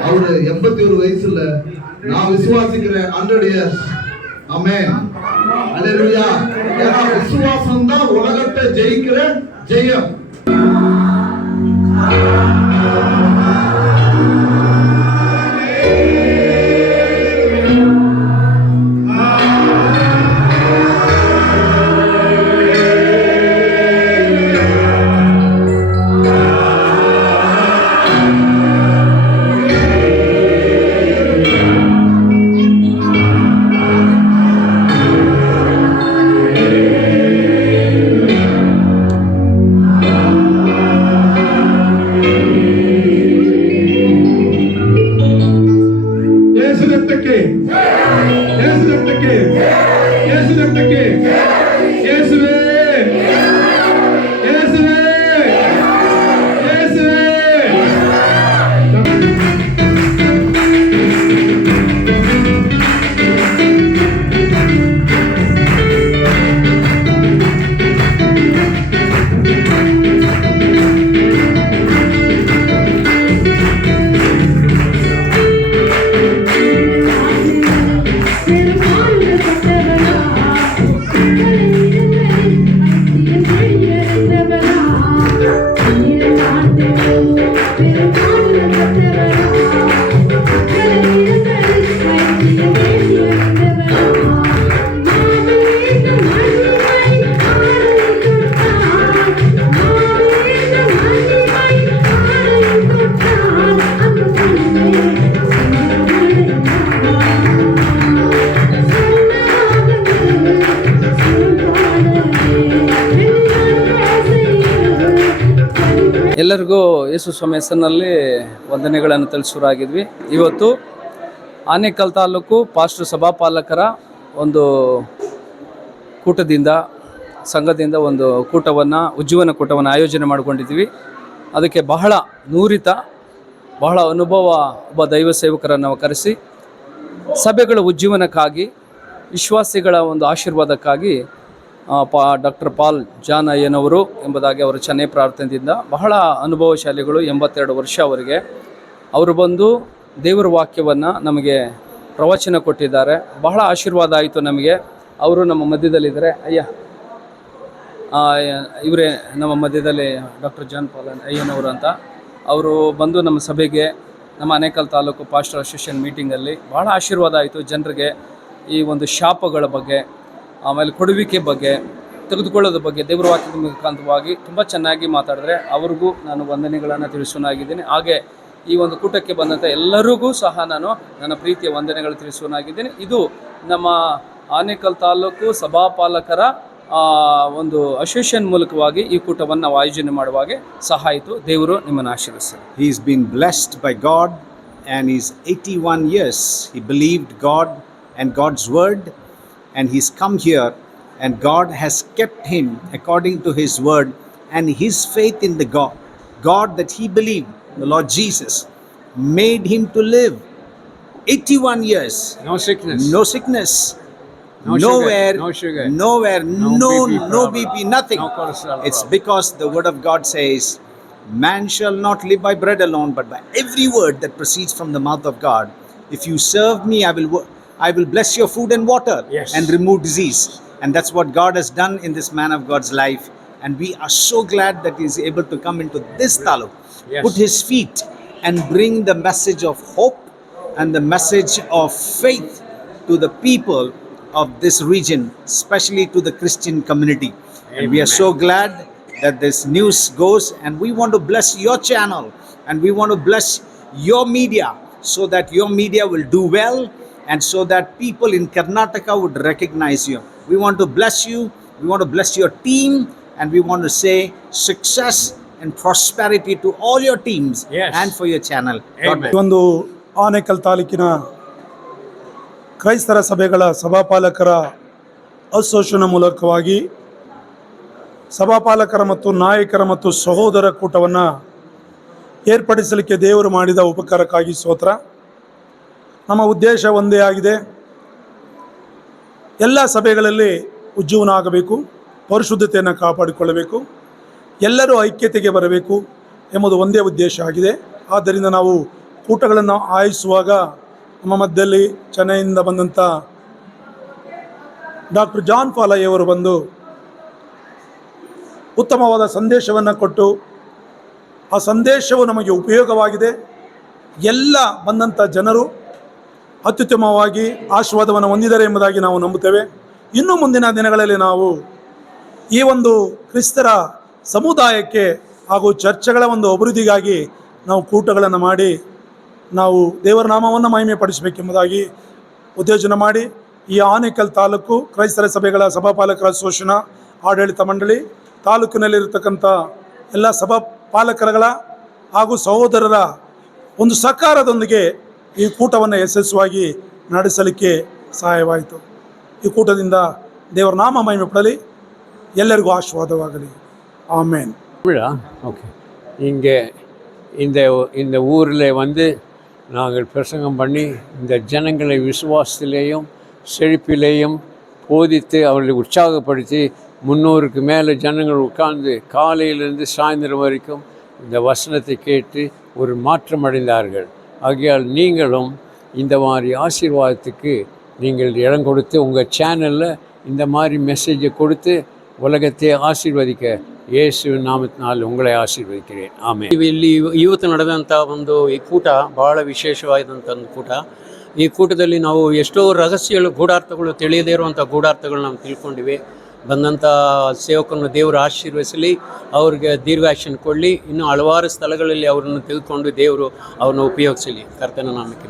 அவரு 81 வயசுல நான் விசுவாசிக்கிறேன் 100 years. ஆமென். ஹல்லேலூயா. ஏன்னா விசுவாசம் தான் உலகத்தை ஜெயிக்கிற ஜெயம். ಎಲ್ಲರಿಗೂ ಯೇಸು ಸ್ವಾಮಿ ಹೆಸರಿನಲ್ಲಿ ವಂದನೆಗಳನ್ನು ತಿಳಿಸುವರಾಗಿದ್ವಿ. ಇವತ್ತು ಆನೇಕಲ್ ತಾಲೂಕು ಪಾಸ್ಟರ್ ಸಭಾಪಾಲಕರ ಒಂದು ಕೂಟದಿಂದ ಸಂಘದಿಂದ ಒಂದು ಕೂಟವನ್ನು ಉಜ್ಜೀವನ ಕೂಟವನ್ನು ಆಯೋಜನೆ ಮಾಡಿಕೊಂಡಿದ್ದೀವಿ. ಅದಕ್ಕೆ ಬಹಳ ನುರಿತ ಬಹಳ ಅನುಭವ ಒಬ್ಬ ದೈವ ಸೇವಕರನ್ನು ನಾವು ಕರೆಸಿ ಸಭೆಗಳ ಉಜ್ಜೀವನಕ್ಕಾಗಿ ವಿಶ್ವಾಸಿಗಳ ಒಂದು ಆಶೀರ್ವಾದಕ್ಕಾಗಿ ಡಾಕ್ಟರ್ ಪಾಲ್ ಜಾನ್ ಅಯ್ಯನವರು ಎಂಬುದಾಗಿ ಅವರು ಚೆನ್ನೈ ಪ್ರಾರ್ಥನೆಯಿಂದ ಬಹಳ ಅನುಭವಶಾಲಿಗಳು, 82 ವರ್ಷ ಅವರಿಗೆ. ಅವರು ಬಂದು ದೇವರ ವಾಕ್ಯವನ್ನು ನಮಗೆ ಪ್ರವಚನ ಕೊಟ್ಟಿದ್ದಾರೆ. ಬಹಳ ಆಶೀರ್ವಾದ ಆಯಿತು ನಮಗೆ. ಅವರು ನಮ್ಮ ಮಧ್ಯದಲ್ಲಿದ್ದಾರೆ. ಇವರೇ ನಮ್ಮ ಮಧ್ಯದಲ್ಲಿ ಡಾಕ್ಟರ್ ಜಾನ್ ಪಾಲ್ ಅಯ್ಯನವರು ಅಂತ. ಅವರು ಬಂದು ನಮ್ಮ ಸಭೆಗೆ ನಮ್ಮ ಆನೇಕಲ್ ತಾಲೂಕು ಪಾಸ್ಟರ್ ಅಸೋಸಿಯೇಷನ್ ಮೀಟಿಂಗಲ್ಲಿ ಬಹಳ ಆಶೀರ್ವಾದ ಆಯಿತು. ಜನರಿಗೆ ಈ ಒಂದು ಶಾಪಗಳ ಬಗ್ಗೆ, ಆಮೇಲೆ ಕೊಡುವಿಕೆ ಬಗ್ಗೆ, ತೆಗೆದುಕೊಳ್ಳೋದ್ರ ಬಗ್ಗೆ ದೇವರ ವಾಕ್ಯದ ಮುಖಾಂತರವಾಗಿ ತುಂಬ ಚೆನ್ನಾಗಿ ಮಾತಾಡಿದ್ರೆ ಅವ್ರಿಗೂ ನಾನು ವಂದನೆಗಳನ್ನು ತಿಳಿಸುವನಾಗಿದ್ದೀನಿ. ಹಾಗೆ ಈ ಒಂದು ಕೂಟಕ್ಕೆ ಬಂದಂಥ ಎಲ್ಲರಿಗೂ ಸಹ ನಾನು ನನ್ನ ಪ್ರೀತಿಯ ವಂದನೆಗಳು ತಿಳಿಸುವನಾಗಿದ್ದೀನಿ. ಇದು ನಮ್ಮ ಆನೇಕಲ್ ತಾಲೂಕು ಸಭಾಪಾಲಕರ ಒಂದು ಅಸೋಸಿಯೇಷನ್ ಮೂಲಕವಾಗಿ ಈ ಕೂಟವನ್ನು ನಾವು ಆಯೋಜನೆ ಮಾಡುವಾಗೆ ಸಹ ಆಯಿತು. ದೇವರು ನಿಮ್ಮನ್ನು ಆಶೀರ್ವದಿಸಲಿ. He is being blessed by God and he's 81 years. He believed God and God's word and he's come here and God has kept him according to his word and his faith in the God that he believed, the Lord Jesus, made him to live 81 years. No sickness. No sickness. No nowhere, sugar. Nowhere, no BP, nothing. No cholesterol It's problem. because the word of God says, man shall not live by bread alone, but by every word that proceeds from the mouth of God. If you serve me, I will bless your food and water and remove disease. And that's what God has done in this man of God's life. And we are so glad that he is able to come into this taluk, put his feet and bring the message of hope and the message of faith to the people of this region, especially to the Christian community. And we are so glad that this news goes, and we want to bless your channel and we want to bless your media so that your media will do well and so that people in Karnataka would recognize you. We want to bless you, we want to bless your team, and we want to say success and prosperity to all your teams and for your channel. God bless. ಒಂದು ಆನೇಕಲ್ ತಾಲೂಕಿನ ಕ್ರೈಸ್ತರ ಸಭೆಗಳ ಸಭಾಪಾಲಕರ association ಮೂಲಕವಾಗಿ ಸಭಾಪಾಲಕರ ಮತ್ತು ನಾಯಕರ ಮತ್ತು ಸಹೋದರ ಕೂಟವನ್ನು ಏರ್ಪಡಿಸಲಿಕ್ಕೆ ದೇವರು ಮಾಡಿದ ಉಪಕಾರಕ್ಕಾಗಿ ಸ್ತೋತ್ರ. ನಮ್ಮ ಉದ್ದೇಶ ಒಂದೇ ಆಗಿದೆ. ಎಲ್ಲ ಸಭೆಗಳಲ್ಲಿ ಉಜ್ಜೀವನ ಆಗಬೇಕು, ಪರಿಶುದ್ಧತೆಯನ್ನು ಕಾಪಾಡಿಕೊಳ್ಳಬೇಕು, ಎಲ್ಲರೂ ಐಕ್ಯತೆಗೆ ಬರಬೇಕು ಎಂಬುದು ಒಂದೇ ಉದ್ದೇಶ ಆಗಿದೆ. ಆದ್ದರಿಂದ ನಾವು ಕೂಟಗಳನ್ನು ಆಯೋಜಿಸುವಾಗ ನಮ್ಮ ಮಧ್ಯದಲ್ಲಿ ಚೆನ್ನೈಯಿಂದ ಬಂದಂಥ ಡಾಕ್ಟರ್ ಜಾನ್ ಪಾಲ್ ಅಯ್ಯವರು ಬಂದು ಉತ್ತಮವಾದ ಸಂದೇಶವನ್ನು ಕೊಟ್ಟು ಆ ಸಂದೇಶವು ನಮಗೆ ಉಪಯೋಗವಾಗಿದೆ. ಎಲ್ಲ ಬಂದಂಥ ಜನರು ಅತ್ಯುತ್ತಮವಾಗಿ ಆಶೀರ್ವಾದವನ್ನು ಹೊಂದಿದ್ದಾರೆ ಎಂಬುದಾಗಿ ನಾವು ನಂಬುತ್ತೇವೆ. ಇನ್ನು ಮುಂದಿನ ದಿನಗಳಲ್ಲಿ ನಾವು ಈ ಒಂದು ಕ್ರಿಸ್ತರ ಸಮುದಾಯಕ್ಕೆ ಹಾಗೂ ಚರ್ಚ್ಗಳ ಒಂದು ಅಭಿವೃದ್ಧಿಗಾಗಿ ನಾವು ಕೂಟಗಳನ್ನು ಮಾಡಿ ನಾವು ದೇವರ ನಾಮವನ್ನು ಮಹಿಮೆ ಪಡಿಸಬೇಕೆಂಬುದಾಗಿ ಉತ್ತೇಜನ ಮಾಡಿ ಈ ಆನೇಕಲ್ ತಾಲೂಕು ಕ್ರೈಸ್ತರ ಸಭೆಗಳ ಸಭಾಪಾಲಕರ ಅಸೋಸಿಯೇಷನ್ ಆಡಳಿತ ಮಂಡಳಿ, ತಾಲೂಕಿನಲ್ಲಿರತಕ್ಕಂಥ ಎಲ್ಲ ಸಭಾಪಾಲಕರುಗಳ ಹಾಗೂ ಸಹೋದರರ ಒಂದು ಸಹಕಾರದೊಂದಿಗೆ ಈ ಕೂಟವನ್ನು ಯಶಸ್ವಿಯಾಗಿ ನಡೆಸಲಿಕ್ಕೆ ಸಹಾಯವಾಯಿತು. ಈ ಕೂಟದಿಂದ ದೇವರ ನಾಮ ಮಹಿಮೆ ಪಡಲಿ, ಎಲ್ಲರಿಗೂ ಆಶೀರ್ವಾದವಾಗಲಿ. ಆಮೇನ್. ஓகே, இங்கே இந்த ஊரில் வந்து நாங்கள் பிரசங்கம் பண்ணி இந்த ஜனங்களை விசுவாசத்திலேயும் செழிப்பிலேயும் போதித்து அவர்களை உற்சாகப்படுத்தி 300க்கு மேலே ஜனங்கள் உட்கார்ந்து காலையிலேருந்து சாயந்தரம் வரைக்கும் இந்த வசனத்தை கேட்டு ஒரு மாற்றம் அடைந்தார்கள். ஆகையால் நீங்களும் இந்த மாதிரி ஆசீர்வாதத்துக்கு நீங்கள் இடம் கொடுத்து உங்கள் சேனலில் இந்த மாதிரி மெசேஜை கொடுத்து உலகத்தை ஆசீர்வதிக்க ಯೇಸು ನಾಮದಲ್ಲಿ ಉಂಗಳೇ ಆಶೀರ್ವದಿக்கிறேன். ಆಮೇಲೆ ಇಲ್ಲಿ ಇವತ್ತು ನಡೆದಂಥ ಒಂದು ಈ ಕೂಟ ಬಹಳ ವಿಶೇಷವಾದಂಥ ಒಂದು ಕೂಟ. ಈ ಕೂಟದಲ್ಲಿ ನಾವು ಎಷ್ಟೋ ರಹಸ್ಯಗಳು, ಗೂಢಾರ್ಥಗಳು, ತಿಳಿಯದೇ ಇರುವಂಥ ಗೂಢಾರ್ಥಗಳು ನಾವು ತಿಳ್ಕೊಂಡಿವಿ. ಬಂದಂಥ ಸೇವಕರನ್ನು ದೇವರು ಆಶೀರ್ವದಿಸಲಿ, ಅವ್ರಿಗೆ ದೀರ್ಘಾಯುಷ್ಯ ಕೊಡಲಿ. ಇನ್ನೂ ಹಲವಾರು ಸ್ಥಳಗಳಲ್ಲಿ ಅವರನ್ನು ತೆಗೆದುಕೊಂಡು ದೇವರು ಅವ್ರನ್ನ ಉಪಯೋಗಿಸಲಿ. ಕರ್ತನ ನಾಮಕ್ಕೆ